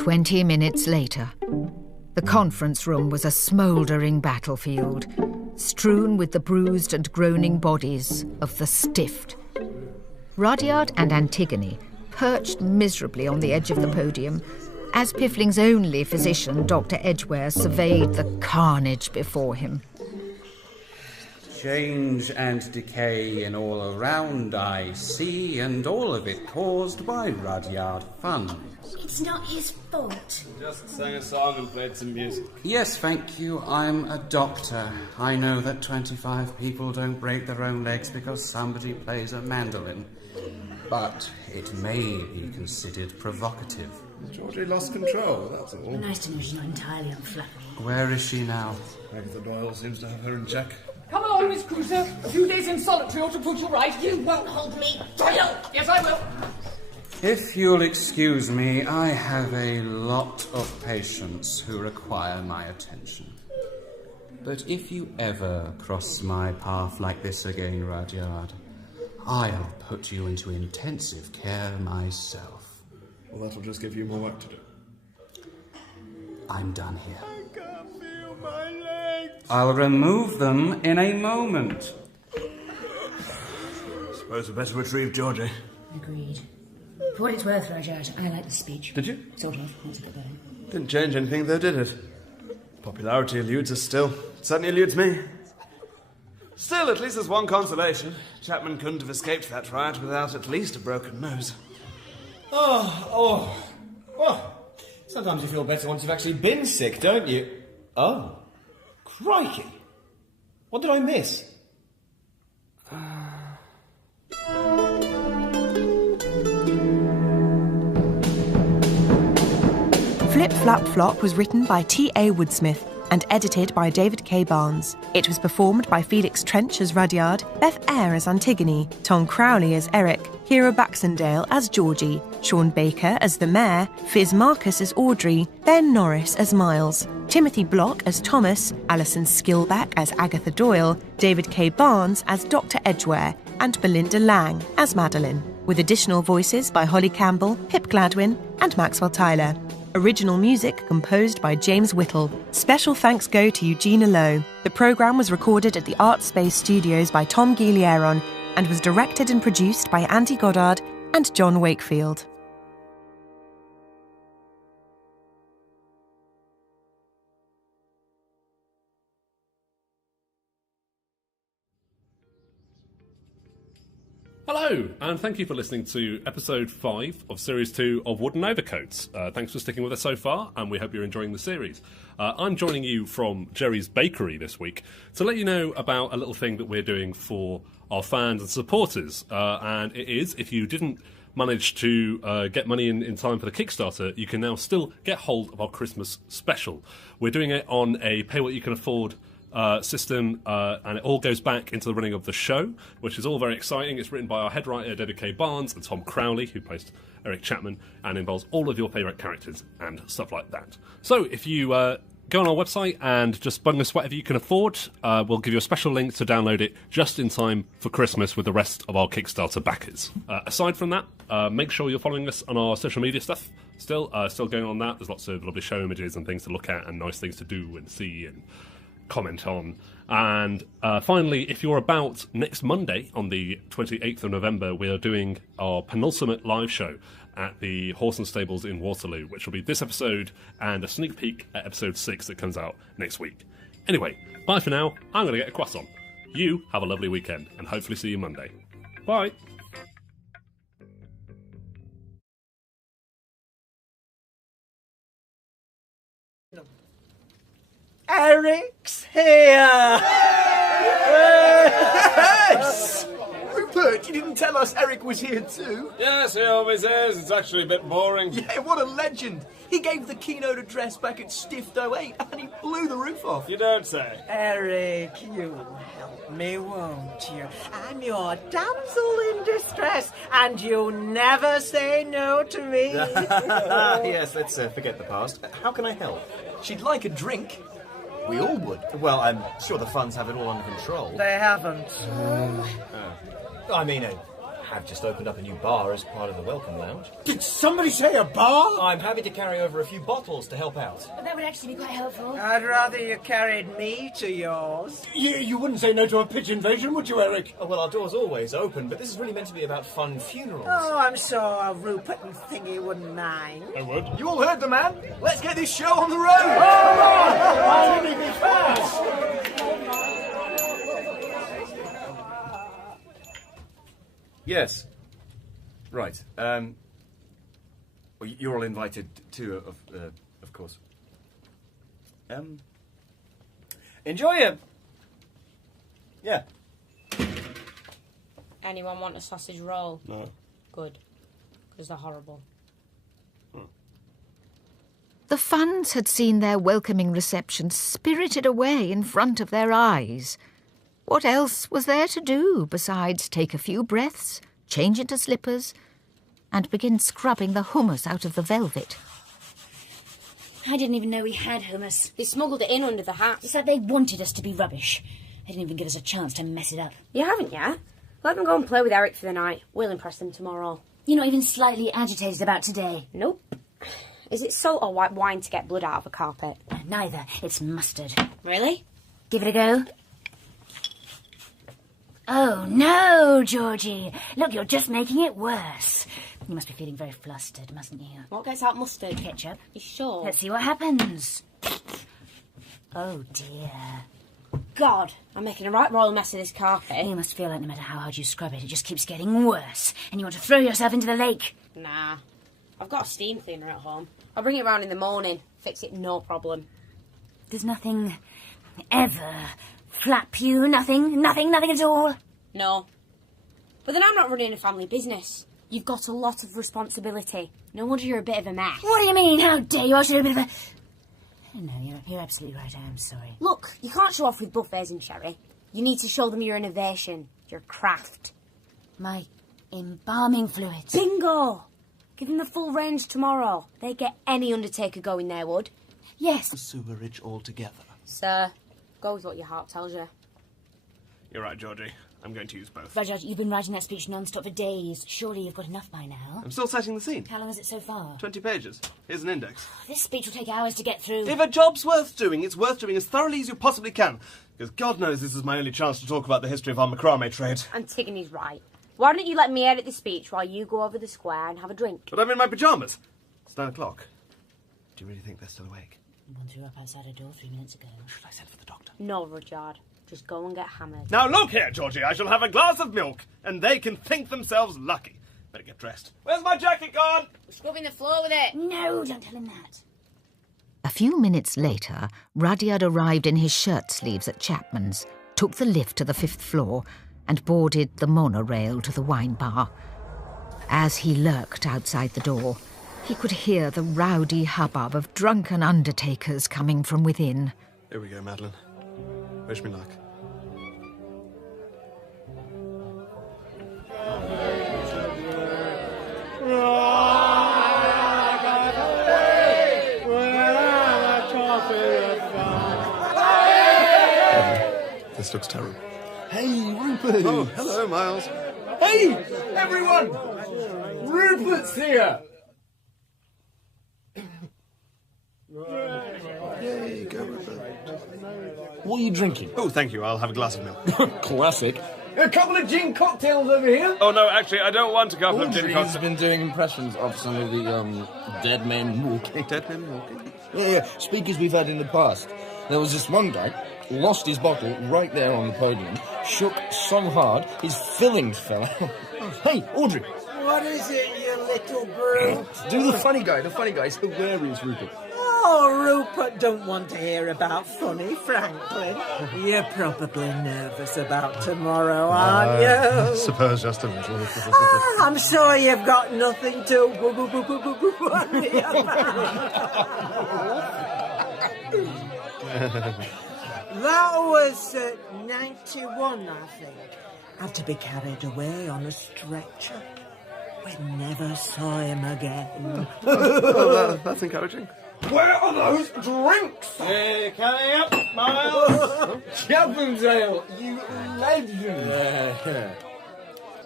20 minutes later, the conference room was a smouldering battlefield, strewn with the bruised and groaning bodies of the stiffed. Rudyard and Antigone perched miserably on the edge of the podium as Piffling's only physician, Dr. Edgware, surveyed the carnage before him. Change and decay in all around I see, and all of it caused by Rudyard Funn. It's not his fault. Just sang a song and played some music. Yes, thank you. I'm a doctor. I know that 25 people don't break their own legs because somebody plays a mandolin. But it may be considered provocative. Georgie lost control, that's all. Nice to know she's not entirely unflappable. Where is she now? Agatha Doyle seems to have her in check. Come along, Miss Crusoe. A few days in solitary ought to put you right. You won't hold me, Doyle! Yes, I will. If you'll excuse me, I have a lot of patients who require my attention. But if you ever cross my path like this again, Rudyard, I'll put you into intensive care myself. Well, that'll just give you more work to do. I'm done here. I can't feel my legs. I'll remove them in a moment. Suppose we better retrieve Georgie. Agreed. For what it's worth, Rudyard, I like the speech. Did you? Sort of. Let's get going. Didn't change anything, though, did it? Popularity eludes us still. It certainly eludes me. Still, at least there's one consolation. Chapman couldn't have escaped that riot without at least a broken nose. Oh. Sometimes you feel better once you've actually been sick, don't you? Oh. Crikey. What did I miss? Flip Flap Flop was written by T.A. Woodsmith and edited by David K. Barnes. It was performed by Felix Trench as Rudyard, Beth Eyre as Antigone, Tom Crowley as Eric, Hera Baxendale as Georgie, Sean Baker as the Mayor, Fizz Marcus as Audrey, Ben Norris as Miles, Timothy Block as Thomas, Alison Skillback as Agatha Doyle, David K. Barnes as Dr. Edgware, and Belinda Lang as Madeline, with additional voices by Holly Campbell, Pip Gladwin, and Maxwell Tyler. Original music composed by James Whittle. Special thanks go to Eugenia Lowe. The programme was recorded at the Art Space Studios by Tom Guilieron and was directed and produced by Andy Goddard and John Wakefield. Hello, and thank you for listening to episode 5 of series 2 of Wooden Overcoats. Thanks for sticking with us so far, and we hope you're enjoying the series. I'm joining you from Jerry's Bakery this week to let you know about a little thing that we're doing for our fans and supporters. And it is, if you didn't manage to get money in time for the Kickstarter, you can now still get hold of our Christmas special. We're doing it on a pay what you can afford system, and it all goes back into the running of the show, which is all very exciting. It's written by our head writer, David K. Barnes, and Tom Crowley, who plays Eric Chapman, and involves all of your favourite characters and stuff like that. So if you go on our website and just bung us whatever you can afford, we'll give you a special link to download it just in time for Christmas with the rest of our Kickstarter backers. Aside from that, make sure you're following us on our social media stuff. Still going on that. There's lots of lovely show images and things to look at and nice things to do and see and comment on. And finally, if you're about next Monday on the 28th of November, we are doing our penultimate live show at the Horse and Stables in Waterloo, which will be this episode and a sneak peek at episode 6 that comes out next week. Anyway, bye for now. I'm going to get a croissant. You have a lovely weekend and hopefully see you Monday. Bye. Eric's here! Yes! Rupert, you didn't tell us Eric was here too. Yes, he always is. It's actually a bit boring. Yeah, what a legend. He gave the keynote address back at Stift 08 and he blew the roof off. You don't say. Eric, you'll help me, won't you? I'm your damsel in distress, and you'll never say no to me. Yes, let's forget the past. How can I help? She'd like a drink. We all would. Well, I'm sure the Funns have it all under control. They haven't. I mean, have just opened up a new bar as part of the welcome lounge. Did somebody say a bar? I'm happy to carry over a few bottles to help out. But that would actually be quite helpful. I'd rather you carried me to yours. You wouldn't say no to a pitch invasion, would you, Eric? Oh, well, our door's always open, but this is really meant to be about Funn Funerals. Oh, I'm sure Rupert and Thingy wouldn't mind. I would. You all heard the man? Let's get this show on the road! Oh, only be fast! Yes. Right. Well, you're all invited too, of course. Enjoy it. Yeah. Anyone want a sausage roll? No. Good. Because they're horrible. The Funns had seen their welcoming reception spirited away in front of their eyes. What else was there to do besides take a few breaths, change into slippers, and begin scrubbing the hummus out of the velvet? I didn't even know we had hummus. They smuggled it in under the hat. It's like they wanted us to be rubbish. They didn't even give us a chance to mess it up. You haven't yet? Let them go and play with Eric for the night. We'll impress them tomorrow. You're not even slightly agitated about today? Nope. Is it salt or white wine to get blood out of a carpet? Neither. It's mustard. Really? Give it a go. Oh, no, Georgie. Look, you're just making it worse. You must be feeling very flustered, mustn't you? What gets out mustard? Ketchup. You sure? Let's see what happens. Oh, dear. God, I'm making a right royal mess of this carpet. You must feel like no matter how hard you scrub it, it just keeps getting worse, and you want to throw yourself into the lake. Nah. I've got a steam cleaner at home. I'll bring it round in the morning. Fix it, no problem. There's nothing ever flap you? Nothing at all? No. But then I'm not running a family business. You've got a lot of responsibility. No wonder you're a bit of a mess. What do you mean? How dare you? I should have a bit of a... No, you're absolutely right. I am sorry. Look, you can't show off with buffets and sherry. You need to show them your innovation, your craft. My embalming fluids. Bingo! Give them the full range tomorrow. They get any undertaker going there, would. Yes. Sewerage altogether. Sir, go with what your heart tells you. You're right, Georgie. I'm going to use both. Rudyard, you've been writing that speech non-stop for days. Surely you've got enough by now. I'm still setting the scene. How long is it so far? 20 pages. Here's an index. This speech will take hours to get through. If a job's worth doing, it's worth doing as thoroughly as you possibly can. Because God knows this is my only chance to talk about the history of our macrame trade. Antigone's right. Why don't you let me edit the speech while you go over the square and have a drink? But I'm in my pyjamas. It's 9 o'clock. Do you really think they're still awake? One threw up outside a door 3 minutes ago. Should I send for the doctor? No, Rudyard. Just go and get hammered. Now look here, Georgie. I shall have a glass of milk, and they can think themselves lucky. Better get dressed. Where's my jacket gone? We're scrubbing the floor with it. No, don't tell him that. A few minutes later, Rudyard arrived in his shirt sleeves at Chapman's, took the lift to the 5th floor, and boarded the monorail to the wine bar. As he lurked outside the door, he could hear the rowdy hubbub of drunken undertakers coming from within. Here we go, Madeline. Wish me luck. This looks terrible. Hey, Rupert! Oh, hello, Miles. Hey, everyone! Rupert's here! Yay, go, Rupert. What are you drinking? Oh, thank you. I'll have a glass of milk. Classic. A couple of gin cocktails over here. Oh, no, actually, I don't want a couple of gin Audrey's cocktails. been doing impressions of some of the dead men walking. Dead men walking? Yeah, speakers we've had in the past. There was this one guy, lost his bottle right there on the podium, shook so hard his fillings fell out. Hey, Audrey. What is it, you little brute? Do the funny guy. The funny guy is hilarious, Rupert. Oh, Rupert don't want to hear about Funny Franklin. You're probably nervous about tomorrow, aren't you? Suppose just a little. I'm sure you've got nothing to worry about. That was 91, I think. Had to be carried away on a stretcher. We never saw him again. Well, that's encouraging. Where are those drinks? Hey, coming up, Miles. Chapman's ale, you legend.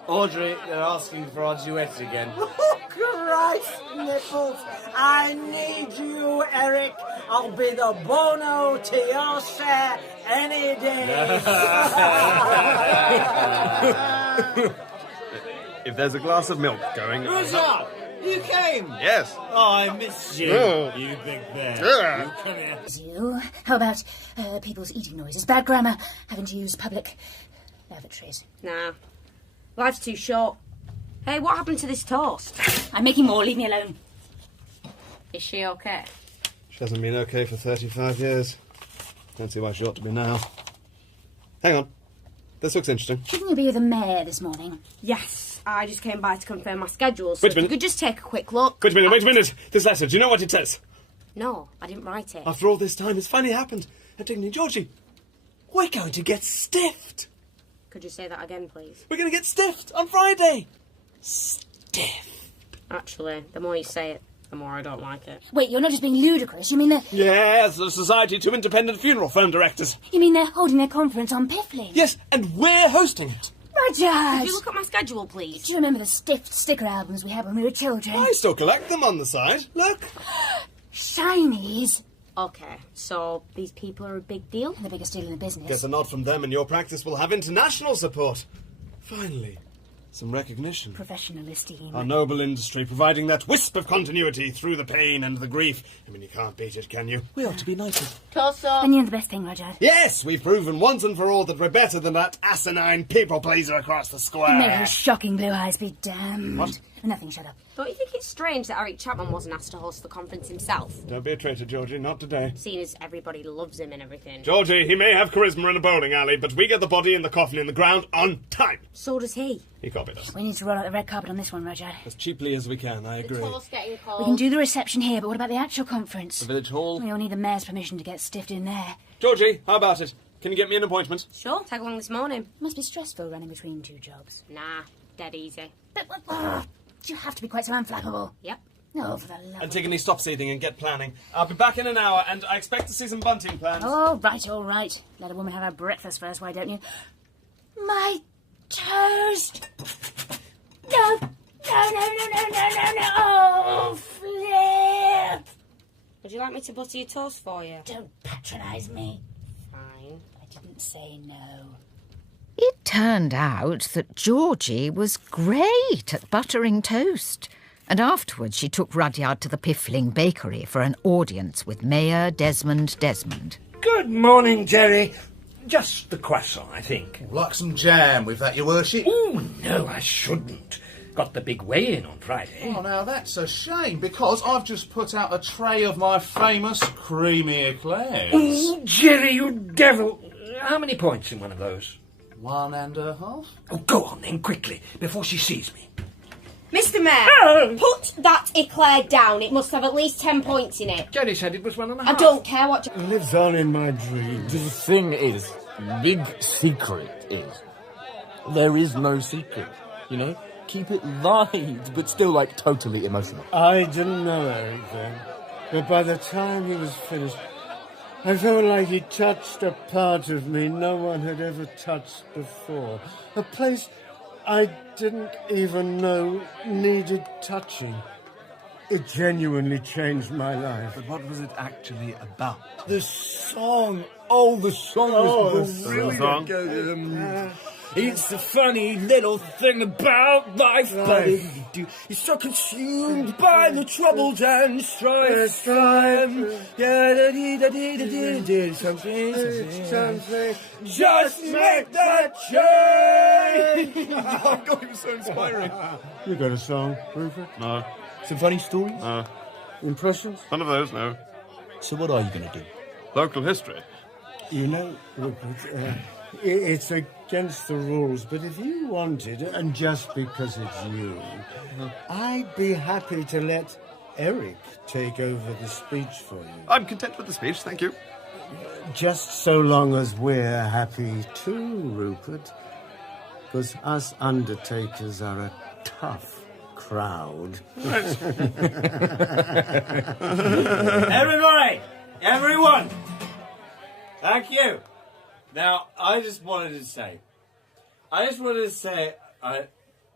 Audrey, they're asking for our duet again. Oh, Christ nipples! I need you, Eric. I'll be the Bono to your Cher any day. If there's a glass of milk going... Rudyard, you came! Yes. Oh, I missed you, Oh. you big bear. Yeah. You come here. You? How about people's eating noises? Bad grammar, having to use public lavatories. Nah. Life's too short. Hey, what happened to this toast? I'm making more, leave me alone. Is she okay? She hasn't been okay for 35 years. Don't see why she ought to be now. Hang on. This looks interesting. Shouldn't you be with the mayor this morning? Yes, I just came by to confirm my schedule, so Wait a if you minute. could just take a quick look. Wait a minute. This letter, do you know what it says? No, I didn't write it. After all this time, it's finally happened. Antigone, Georgie, we're going to get stiffed. Could you say that again, please? We're going to get stiffed on Friday. Stiff. Actually, the more you say it, the more I don't like it. Wait, you're not just being ludicrous, you mean Yes, the Society to Independent Funeral Firm Directors. they're holding their conference on Piffling? Yes, and we're hosting it. Rudyard! Could you look at my schedule, please? Do you remember the stiff sticker albums we had when we were children? I still collect them on the side. Look. Shinies? Okay, so these people are a big deal? The biggest deal in the business. Guess a nod from them and your practice will have international support. Finally, some recognition. Professional esteem. Our noble industry providing that wisp of continuity through the pain and the grief. I mean, you can't beat it, can you? We ought to be knighted. And you're the best thing, Rudyard. Yes, we've proven once and for all that we're better than that asinine people-pleaser across the square. May his shocking blue eyes be damned. What? Nothing, shut up. Don't you think it's strange that Eric Chapman wasn't asked to host the conference himself? Don't be a traitor, Georgie, not today. Seeing as everybody loves him and everything. Georgie, he may have charisma in a bowling alley, but we get the body and the coffin in the ground on time. So does he. He copied us. We need to roll out the red carpet on this one, Rudyard. As cheaply as we can, I agree. Getting cold. We can do the reception here, but what about the actual conference? The village hall? We'll need the mayor's permission to get stiffed in there. Georgie, how about it? Can you get me an appointment? Sure, tag along this morning. Must be stressful running between two jobs. Nah, dead easy. But, do you have to be quite so unflappable? Yep. No, for the love of... Antigone, stop seething and get planning. I'll be back in an hour, and I expect to see some bunting plans. All right. Let a woman have her breakfast first, why don't you? My toast! No! Oh, flip! Would you like me to butter your toast for you? Don't patronise me. Fine. I didn't say no. It turned out that Georgie was great at buttering toast, and afterwards she took Rudyard to the Piffling bakery for an audience with Mayor Desmond. Good morning, Jerry. Just the croissant, I think. Like some jam with that, your worship? Oh, no, I shouldn't. Got the big weigh-in on Friday. Oh, now that's a shame, because I've just put out a tray of my famous creamy eclairs. Oh, Jerry, you devil. How many points in one of those? 1.5. Oh, go on then, quickly, before she sees me. Mr. Mayor, put that eclair down. It must have at least 10 points in it. Jerry said it was 1.5. I don't care what... Lives on in my dreams. The thing is, big secret is, there is no secret, you know? Keep it light, but still, like, totally emotional. I didn't know Eric then, but by the time he was finished, I felt like he touched a part of me no one had ever touched before. A place I didn't even know needed touching. It genuinely changed my life. But what was it actually about? The song. Oh, the song was brilliant. It's the funny little thing about life, but it's so consumed by the troubles and strife. Something. Just make that change. Oh, God, it was so inspiring. You got a song, Rupert? No. Some funny stories? No. Impressions? None of those, no. So what are you going to do? Local history. You know, Rupert, it's against the rules, but if you wanted, and just because it's you, I'd be happy to let Eric take over the speech for you. I'm content with the speech, thank you. Just so long as we're happy too, Rupert. Because us undertakers are a tough crowd. Everyone! Thank you. Now, I just wanted to say,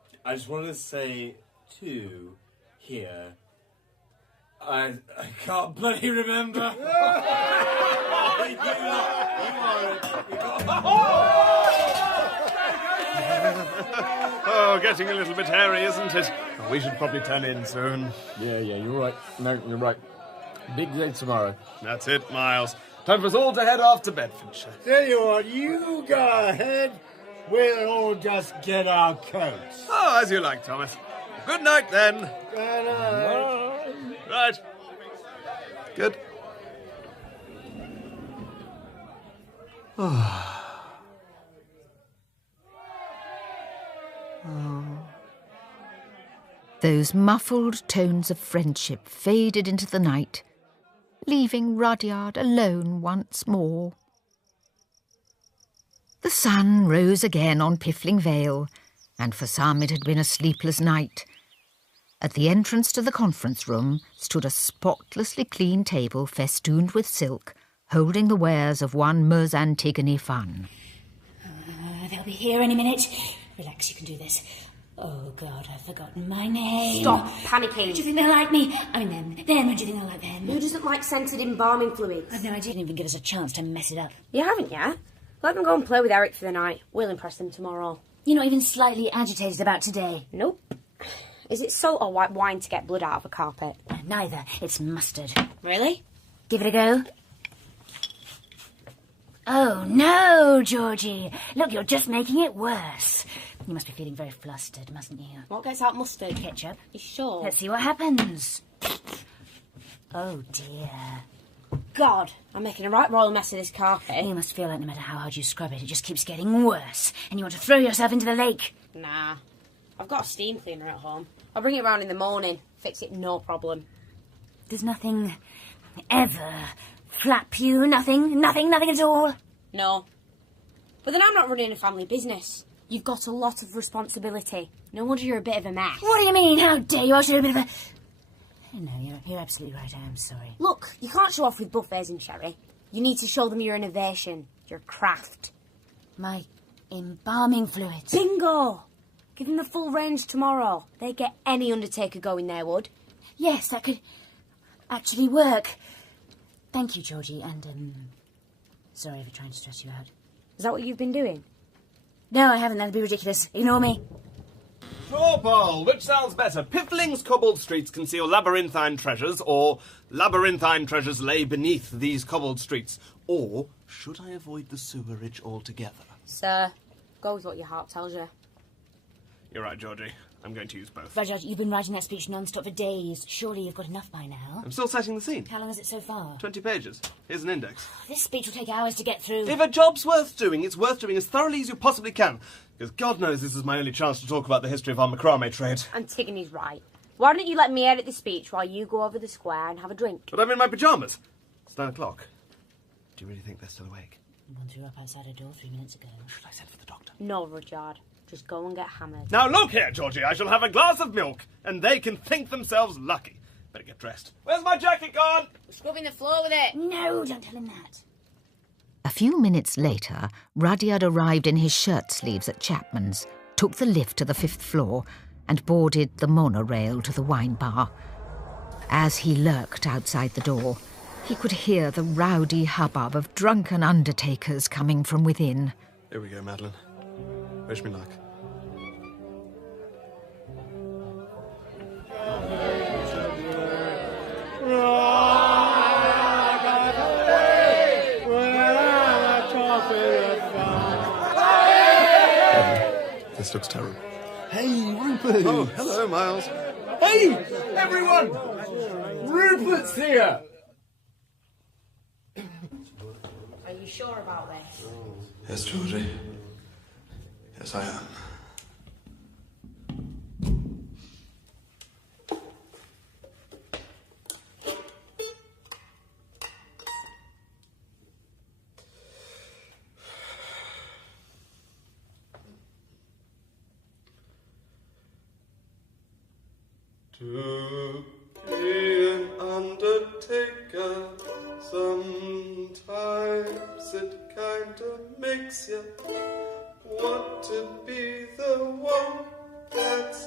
I just wanted to say, too, here, I can't bloody remember. Oh, getting a little bit hairy, isn't it? We should probably turn in soon. Yeah, you're right. No, you're right. Big day tomorrow. That's it, Miles. Time for us all to head off to Bedfordshire. Tell you what, you go ahead. We'll all just get our coats. Oh, as you like, Thomas. Good night, then. Good night. Right. Good. Those muffled tones of friendship faded into the night, leaving Rudyard alone once more. The sun rose again on Piffling Vale, and for some it had been a sleepless night. At the entrance to the conference room stood a spotlessly clean table festooned with silk, holding the wares of one Ms. Antigone Funn. They'll be here any minute. Relax, you can do this. Oh, God, I've forgotten my name. Stop panicking. Do you think they'll like me? I mean, them. Do you think they'll like them? Who doesn't like scented embalming fluids? I've no idea. Didn't even give us a chance to mess it up. You haven't, yeah? Let them go and play with Eric for the night. We'll impress them tomorrow. You're not even slightly agitated about today? Nope. Is it salt or white wine to get blood out of a carpet? Neither. It's mustard. Really? Give it a go. Oh, no, Georgie. Look, you're just making it worse. You must be feeling very flustered, mustn't you? What gets out mustard? Ketchup. You sure? Let's see what happens. Oh, dear. God, I'm making a right royal mess of this carpet. You must feel like no matter how hard you scrub it, it just keeps getting worse, and you want to throw yourself into the lake. Nah. I've got a steam cleaner at home. I'll bring it round in the morning. Fix it, no problem. There's nothing ever flap you? Nothing at all? No. But then I'm not running a family business. You've got a lot of responsibility. No wonder you're a bit of a mess. What do you mean? How dare you? I should have a bit of a... No, you're absolutely right. I am sorry. Look, you can't show off with buffets and sherry. You need to show them your innovation, your craft. My embalming fluids. Bingo! Give them the full range tomorrow. They'd get any undertaker going there, would. Yes, that could actually work. Thank you, Georgie, and, sorry for trying to stress you out. Is that what you've been doing? No, I haven't. That'd be ridiculous. Ignore me. Paul, which sounds better? Piffling's cobbled streets conceal labyrinthine treasures, or labyrinthine treasures lay beneath these cobbled streets? Or should I avoid the sewerage altogether? Sir, go with what your heart tells you. You're right, Georgie. I'm going to use both. Rudyard, you've been writing that speech non-stop for days. Surely you've got enough by now. I'm still setting the scene. How long is it so far? 20 pages. Here's an index. This speech will take hours to get through. If a job's worth doing, it's worth doing as thoroughly as you possibly can. Because God knows this is my only chance to talk about the history of our macrame trade. Antigone's right. Why don't you let me edit the speech while you go over the square and have a drink? But I'm in my pyjamas. It's 9 o'clock. Do you really think they're still awake? One threw up outside her door 3 minutes ago. Should I send for the doctor? No, Rudyard. Just go and get hammered. Now look here, Georgie. I shall have a glass of milk, and they can think themselves lucky. Better get dressed. Where's my jacket gone? We're scrubbing the floor with it. No, don't tell him that. A few minutes later, Rudyard arrived in his shirt sleeves at Chapman's, took the lift to the 5th floor, and boarded the monorail to the wine bar. As he lurked outside the door, he could hear the rowdy hubbub of drunken undertakers coming from within. Here we go, Madeline. Wish me luck. This looks terrible. Hey, Rupert! Oh, hello, Miles. Hey, everyone! Rupert's here! Are you sure about this? Yes, Georgie. Yes, I am. To be an undertaker, sometimes it kinda makes you want to be the one that's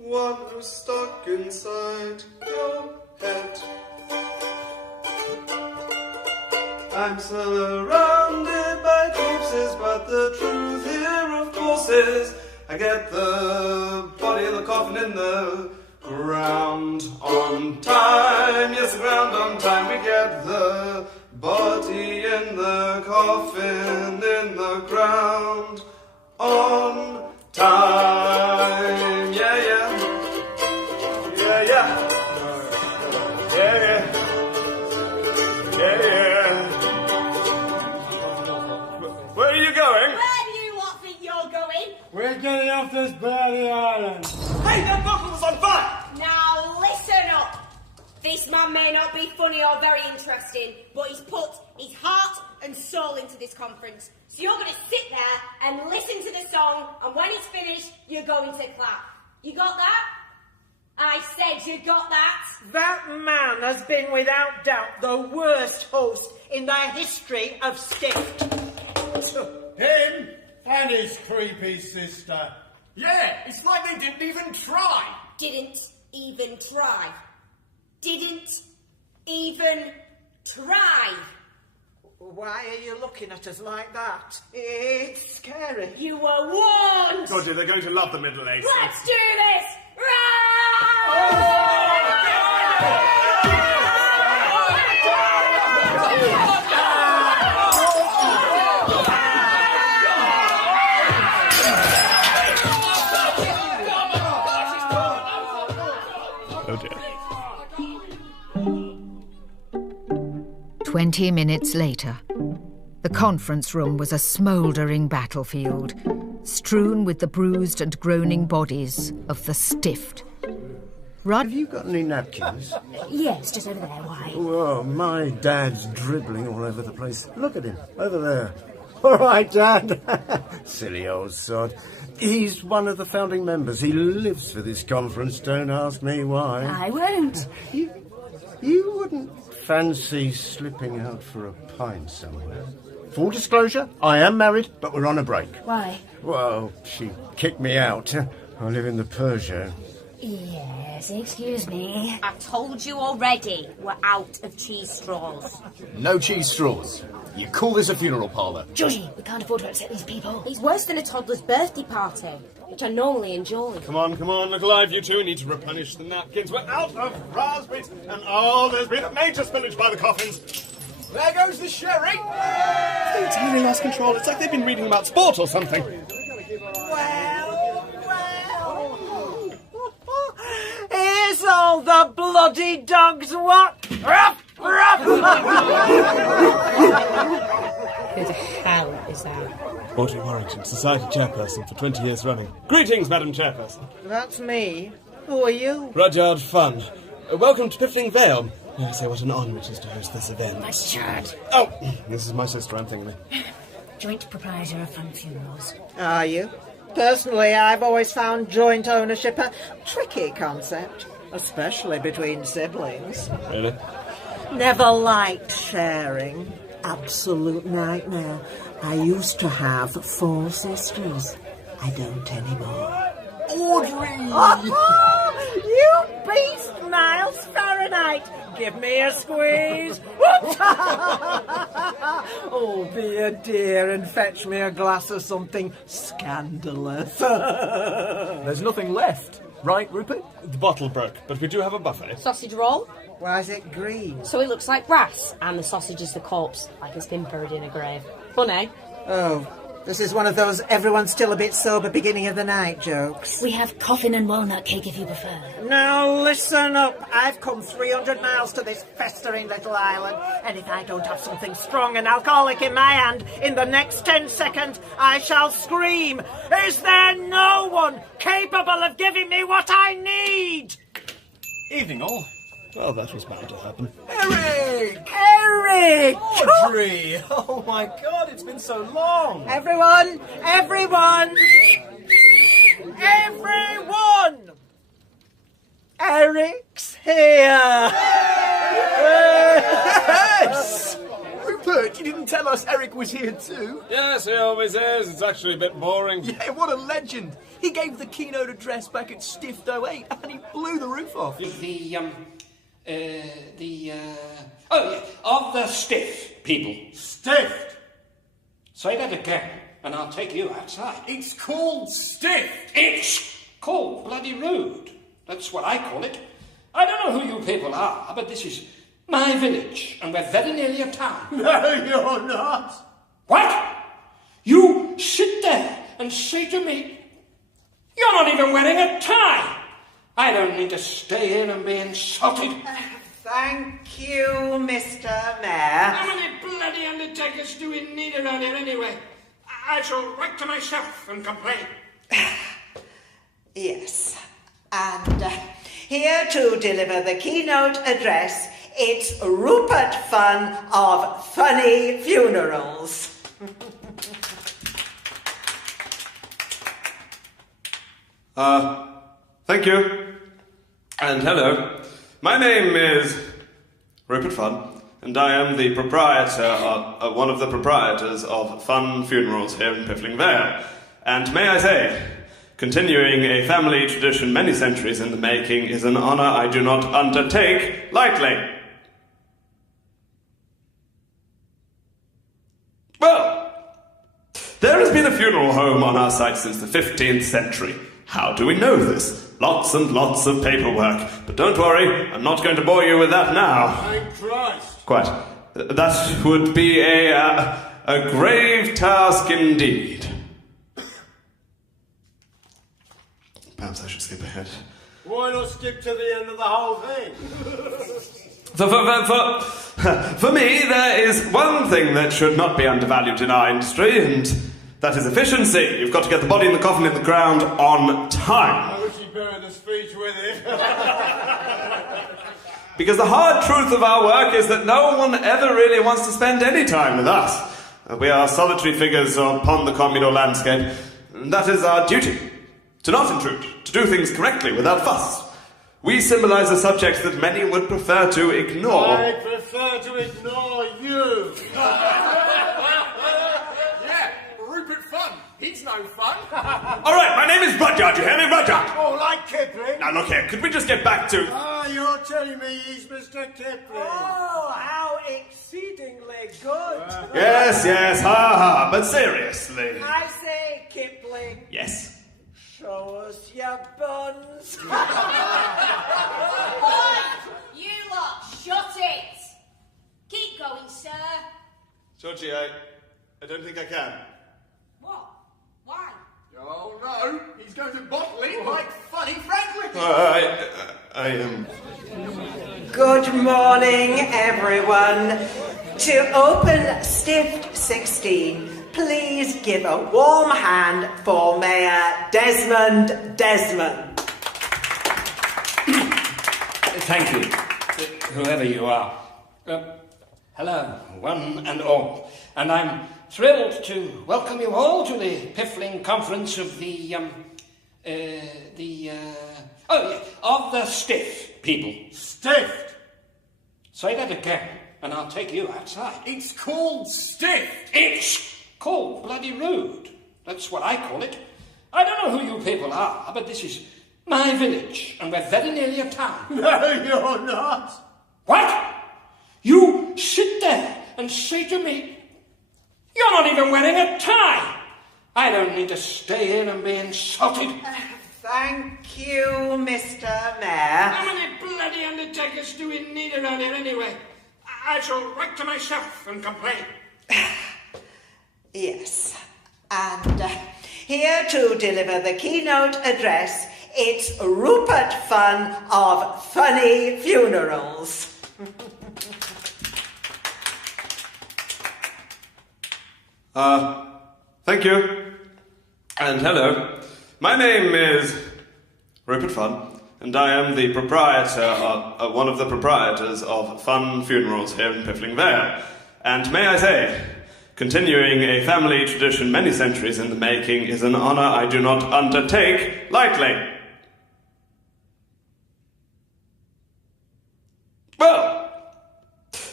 one who's stuck inside your head. I'm surrounded by corpses, but the truth here, of course, is I get the body of the coffin in the ground on time. Yes, the ground on time. We get the body in the coffin in the ground on time. Yeah, yeah. Yeah, yeah. Yeah, yeah. Yeah, yeah. Where are you going? Where do you lot think you're going? We're getting off this bloody island. Hey, that bottle was on fire! Now listen up. This man may not be funny or very interesting, but he's put his heart and soul into this conference. So you're going to sit there and listen to the song, and when it's finished, you're going to clap. You got that? I said you got that. That man has been without doubt the worst host in the history of Stift. Him and his creepy sister. Yeah, it's like they didn't even try. Didn't even try. Didn't even try. Why are you looking at us like that? It's scary. You were warned. Georgie, they're going to love the Middle Ages. Let's do this. Oh dear. 20 minutes later, the conference room was a smouldering battlefield, strewn with the bruised and groaning bodies of the stiffed. Have you got any napkins? Yes, just over there. Why? Whoa, my dad's dribbling all over the place. Look at him, over there. All right, Dad. Silly old sod. He's one of the founding members. He lives for this conference. Don't ask me why. I won't. You wouldn't fancy slipping out for a pint somewhere? Full disclosure, I am married, but we're on a break. Why? Well, she kicked me out. I live in the Peugeot. Yes, excuse me. I told you already, we're out of cheese straws. No cheese straws. You call this a funeral parlour? Georgie, we can't afford to upset these people. It's worse than a toddler's birthday party, which I normally enjoy. Come on, look alive, you two. We need to replenish the napkins. We're out of raspberries, and there's been a major spillage by the coffins. There goes the sherry. They've entirely lost control. It's like they've been reading about sport or something. Well. Here's all the bloody dogs, what? Ruff, ruff! Who the hell is that? Audrey Warrington, Society Chairperson for 20 years running. Greetings, Madam Chairperson. That's me. Who are you? Rudyard Funn. Welcome to Piffling Vale. I say what an honour it is to host this event. Rudyard. Oh, this is my sister, I'm thinking of. Joint proprietor of Funn Funerals. Are you? Personally, I've always found joint ownership a tricky concept, especially between siblings. Really? Never liked sharing. Absolute nightmare. I used to have 4 sisters. I don't anymore. Audrey! You beast, Miles Fahrenheit! Give me a squeeze! Oh, be a dear and fetch me a glass of something scandalous. There's nothing left, right, Rupert? The bottle broke, but we do have a buffet. Sausage roll, Why is it green? so it looks like brass, and the sausage is the corpse, like it's been buried in a grave. Funny. Oh, this is one of those everyone's still a bit sober beginning of the night jokes. We have coffin and walnut cake if you prefer. Now listen up. I've come 300 miles to this festering little island, and if I don't have something strong and alcoholic in my hand, in the next 10 seconds I shall scream, is there no one capable of giving me what I need? Evening all. Well, that was bound to happen. Eric! Eric! Audrey! Oh my god, it's been so long! Everyone! Eric's here! Yes! Rupert, you didn't tell us Eric was here too. Yes, he always is. It's actually a bit boring. Yeah, what a legend. He gave the keynote address back at Stift 08 and he blew the roof off. Of the stiff people. Stiffed! Say that again, and I'll take you outside. It's called stiffed! It's called bloody rude. That's what I call it. I don't know who you people are, but this is my village, and we're very nearly a town. No, you're not. What? You sit there and say to me, you're not even wearing a tie. I don't need to stay here and be insulted. Thank you, Mr. Mayor. How many bloody undertakers do we need around here anyway? I shall write to myself and complain. Yes, and here to deliver the keynote address, it's Rupert Funn of Funny Funerals. Thank you. And hello. My name is Rupert Funn, and I am the proprietor, one of the proprietors of Funn Funerals here in Piffling Vale. And may I say, continuing a family tradition many centuries in the making is an honour I do not undertake lightly. Well, there has been a funeral home on our site since the 15th century. How do we know this? Lots and lots of paperwork. But don't worry, I'm not going to bore you with that now. Thank Christ. Quite. That would be a grave task indeed. Perhaps I should skip ahead. Why not skip to the end of the whole thing? For me, there is one thing that should not be undervalued in our industry, and that is efficiency. You've got to get the body and the coffin in the ground on time. I wish he'd buried the speech with it. Because the hard truth of our work is that no one ever really wants to spend any time with us. We are solitary figures upon the communal landscape, and that is our duty. To not intrude, to do things correctly without fuss. We symbolise a subject that many would prefer to ignore. I prefer to ignore you. Yeah, Rupert Funn. He's no fun. All right, my name is Rudyard, you hear me, Rudyard? Oh, like Kipling? Now look here, could we just get back to... Ah, you're telling me he's Mr. Kipling. Oh, how exceedingly good. Yes, ha, but seriously. I say, Kipling. Yes? Show us your buns. Oi! You lot, shut it! Keep going, sir. Georgie, I don't think I can. What? Why? Oh no, he's going to bottle it like Funny Franklin. I am... Good morning, everyone. To open Stift 16, please give a warm hand for Mayor Desmond. Thank you, whoever you are. Hello, one and all. And I'm thrilled to welcome you all to the Piffling Conference of of the stiff people. Stiffed? Say that again, and I'll take you outside. It's called stiffed. It's called bloody rude. That's what I call it. I don't know who you people are, but this is my village, and we're very nearly a town. No, you're not. What? You sit there and say to me, you're not even wearing a tie. I don't need to stay here and be insulted. Thank you, Mr. Mayor. How many bloody undertakers do we need around here anyway? I shall write to myself and complain. Yes, and here to deliver the keynote address, it's Rupert Funn of Funny Funerals. Thank you. And hello. My name is Rupert Funn, and I am the proprietor, one of the proprietors of Funn Funerals here in Piffling Vale. And may I say, continuing a family tradition many centuries in the making is an honour I do not undertake lightly. Well,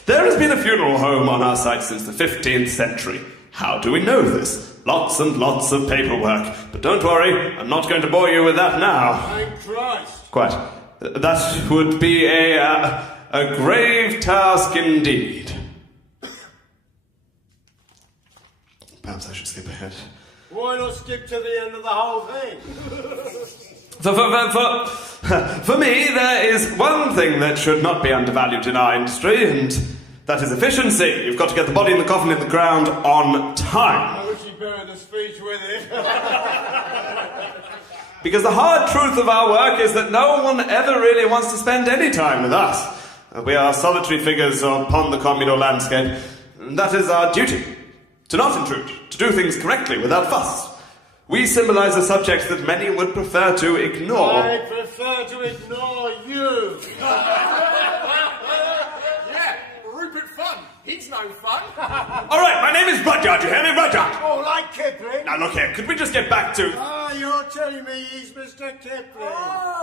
There has been a funeral home on our site since the 15th century. How do we know this? Lots and lots of paperwork. But don't worry, I'm not going to bore you with that now. Thank Christ. Quite. That would be a grave task indeed. Perhaps I should skip ahead. Why not skip to the end of the whole thing? For me, there is one thing that should not be undervalued in our industry, and that is efficiency. You've got to get the body in the coffin in the ground on time. I wish you'd buried the speech with it. Because the hard truth of our work is that no one ever really wants to spend any time with us. We are solitary figures upon the communal landscape. That is our duty. To not intrude, to do things correctly without fuss. We symbolize a subject that many would prefer to ignore. I prefer to ignore you. Yeah, Rupert Funn. He's no fun. All right, my name is Rudyard. You hear me, Rudyard? Oh, like Kipling? Now look here, could we just get back to... Ah, you're telling me he's Mr. Kipling.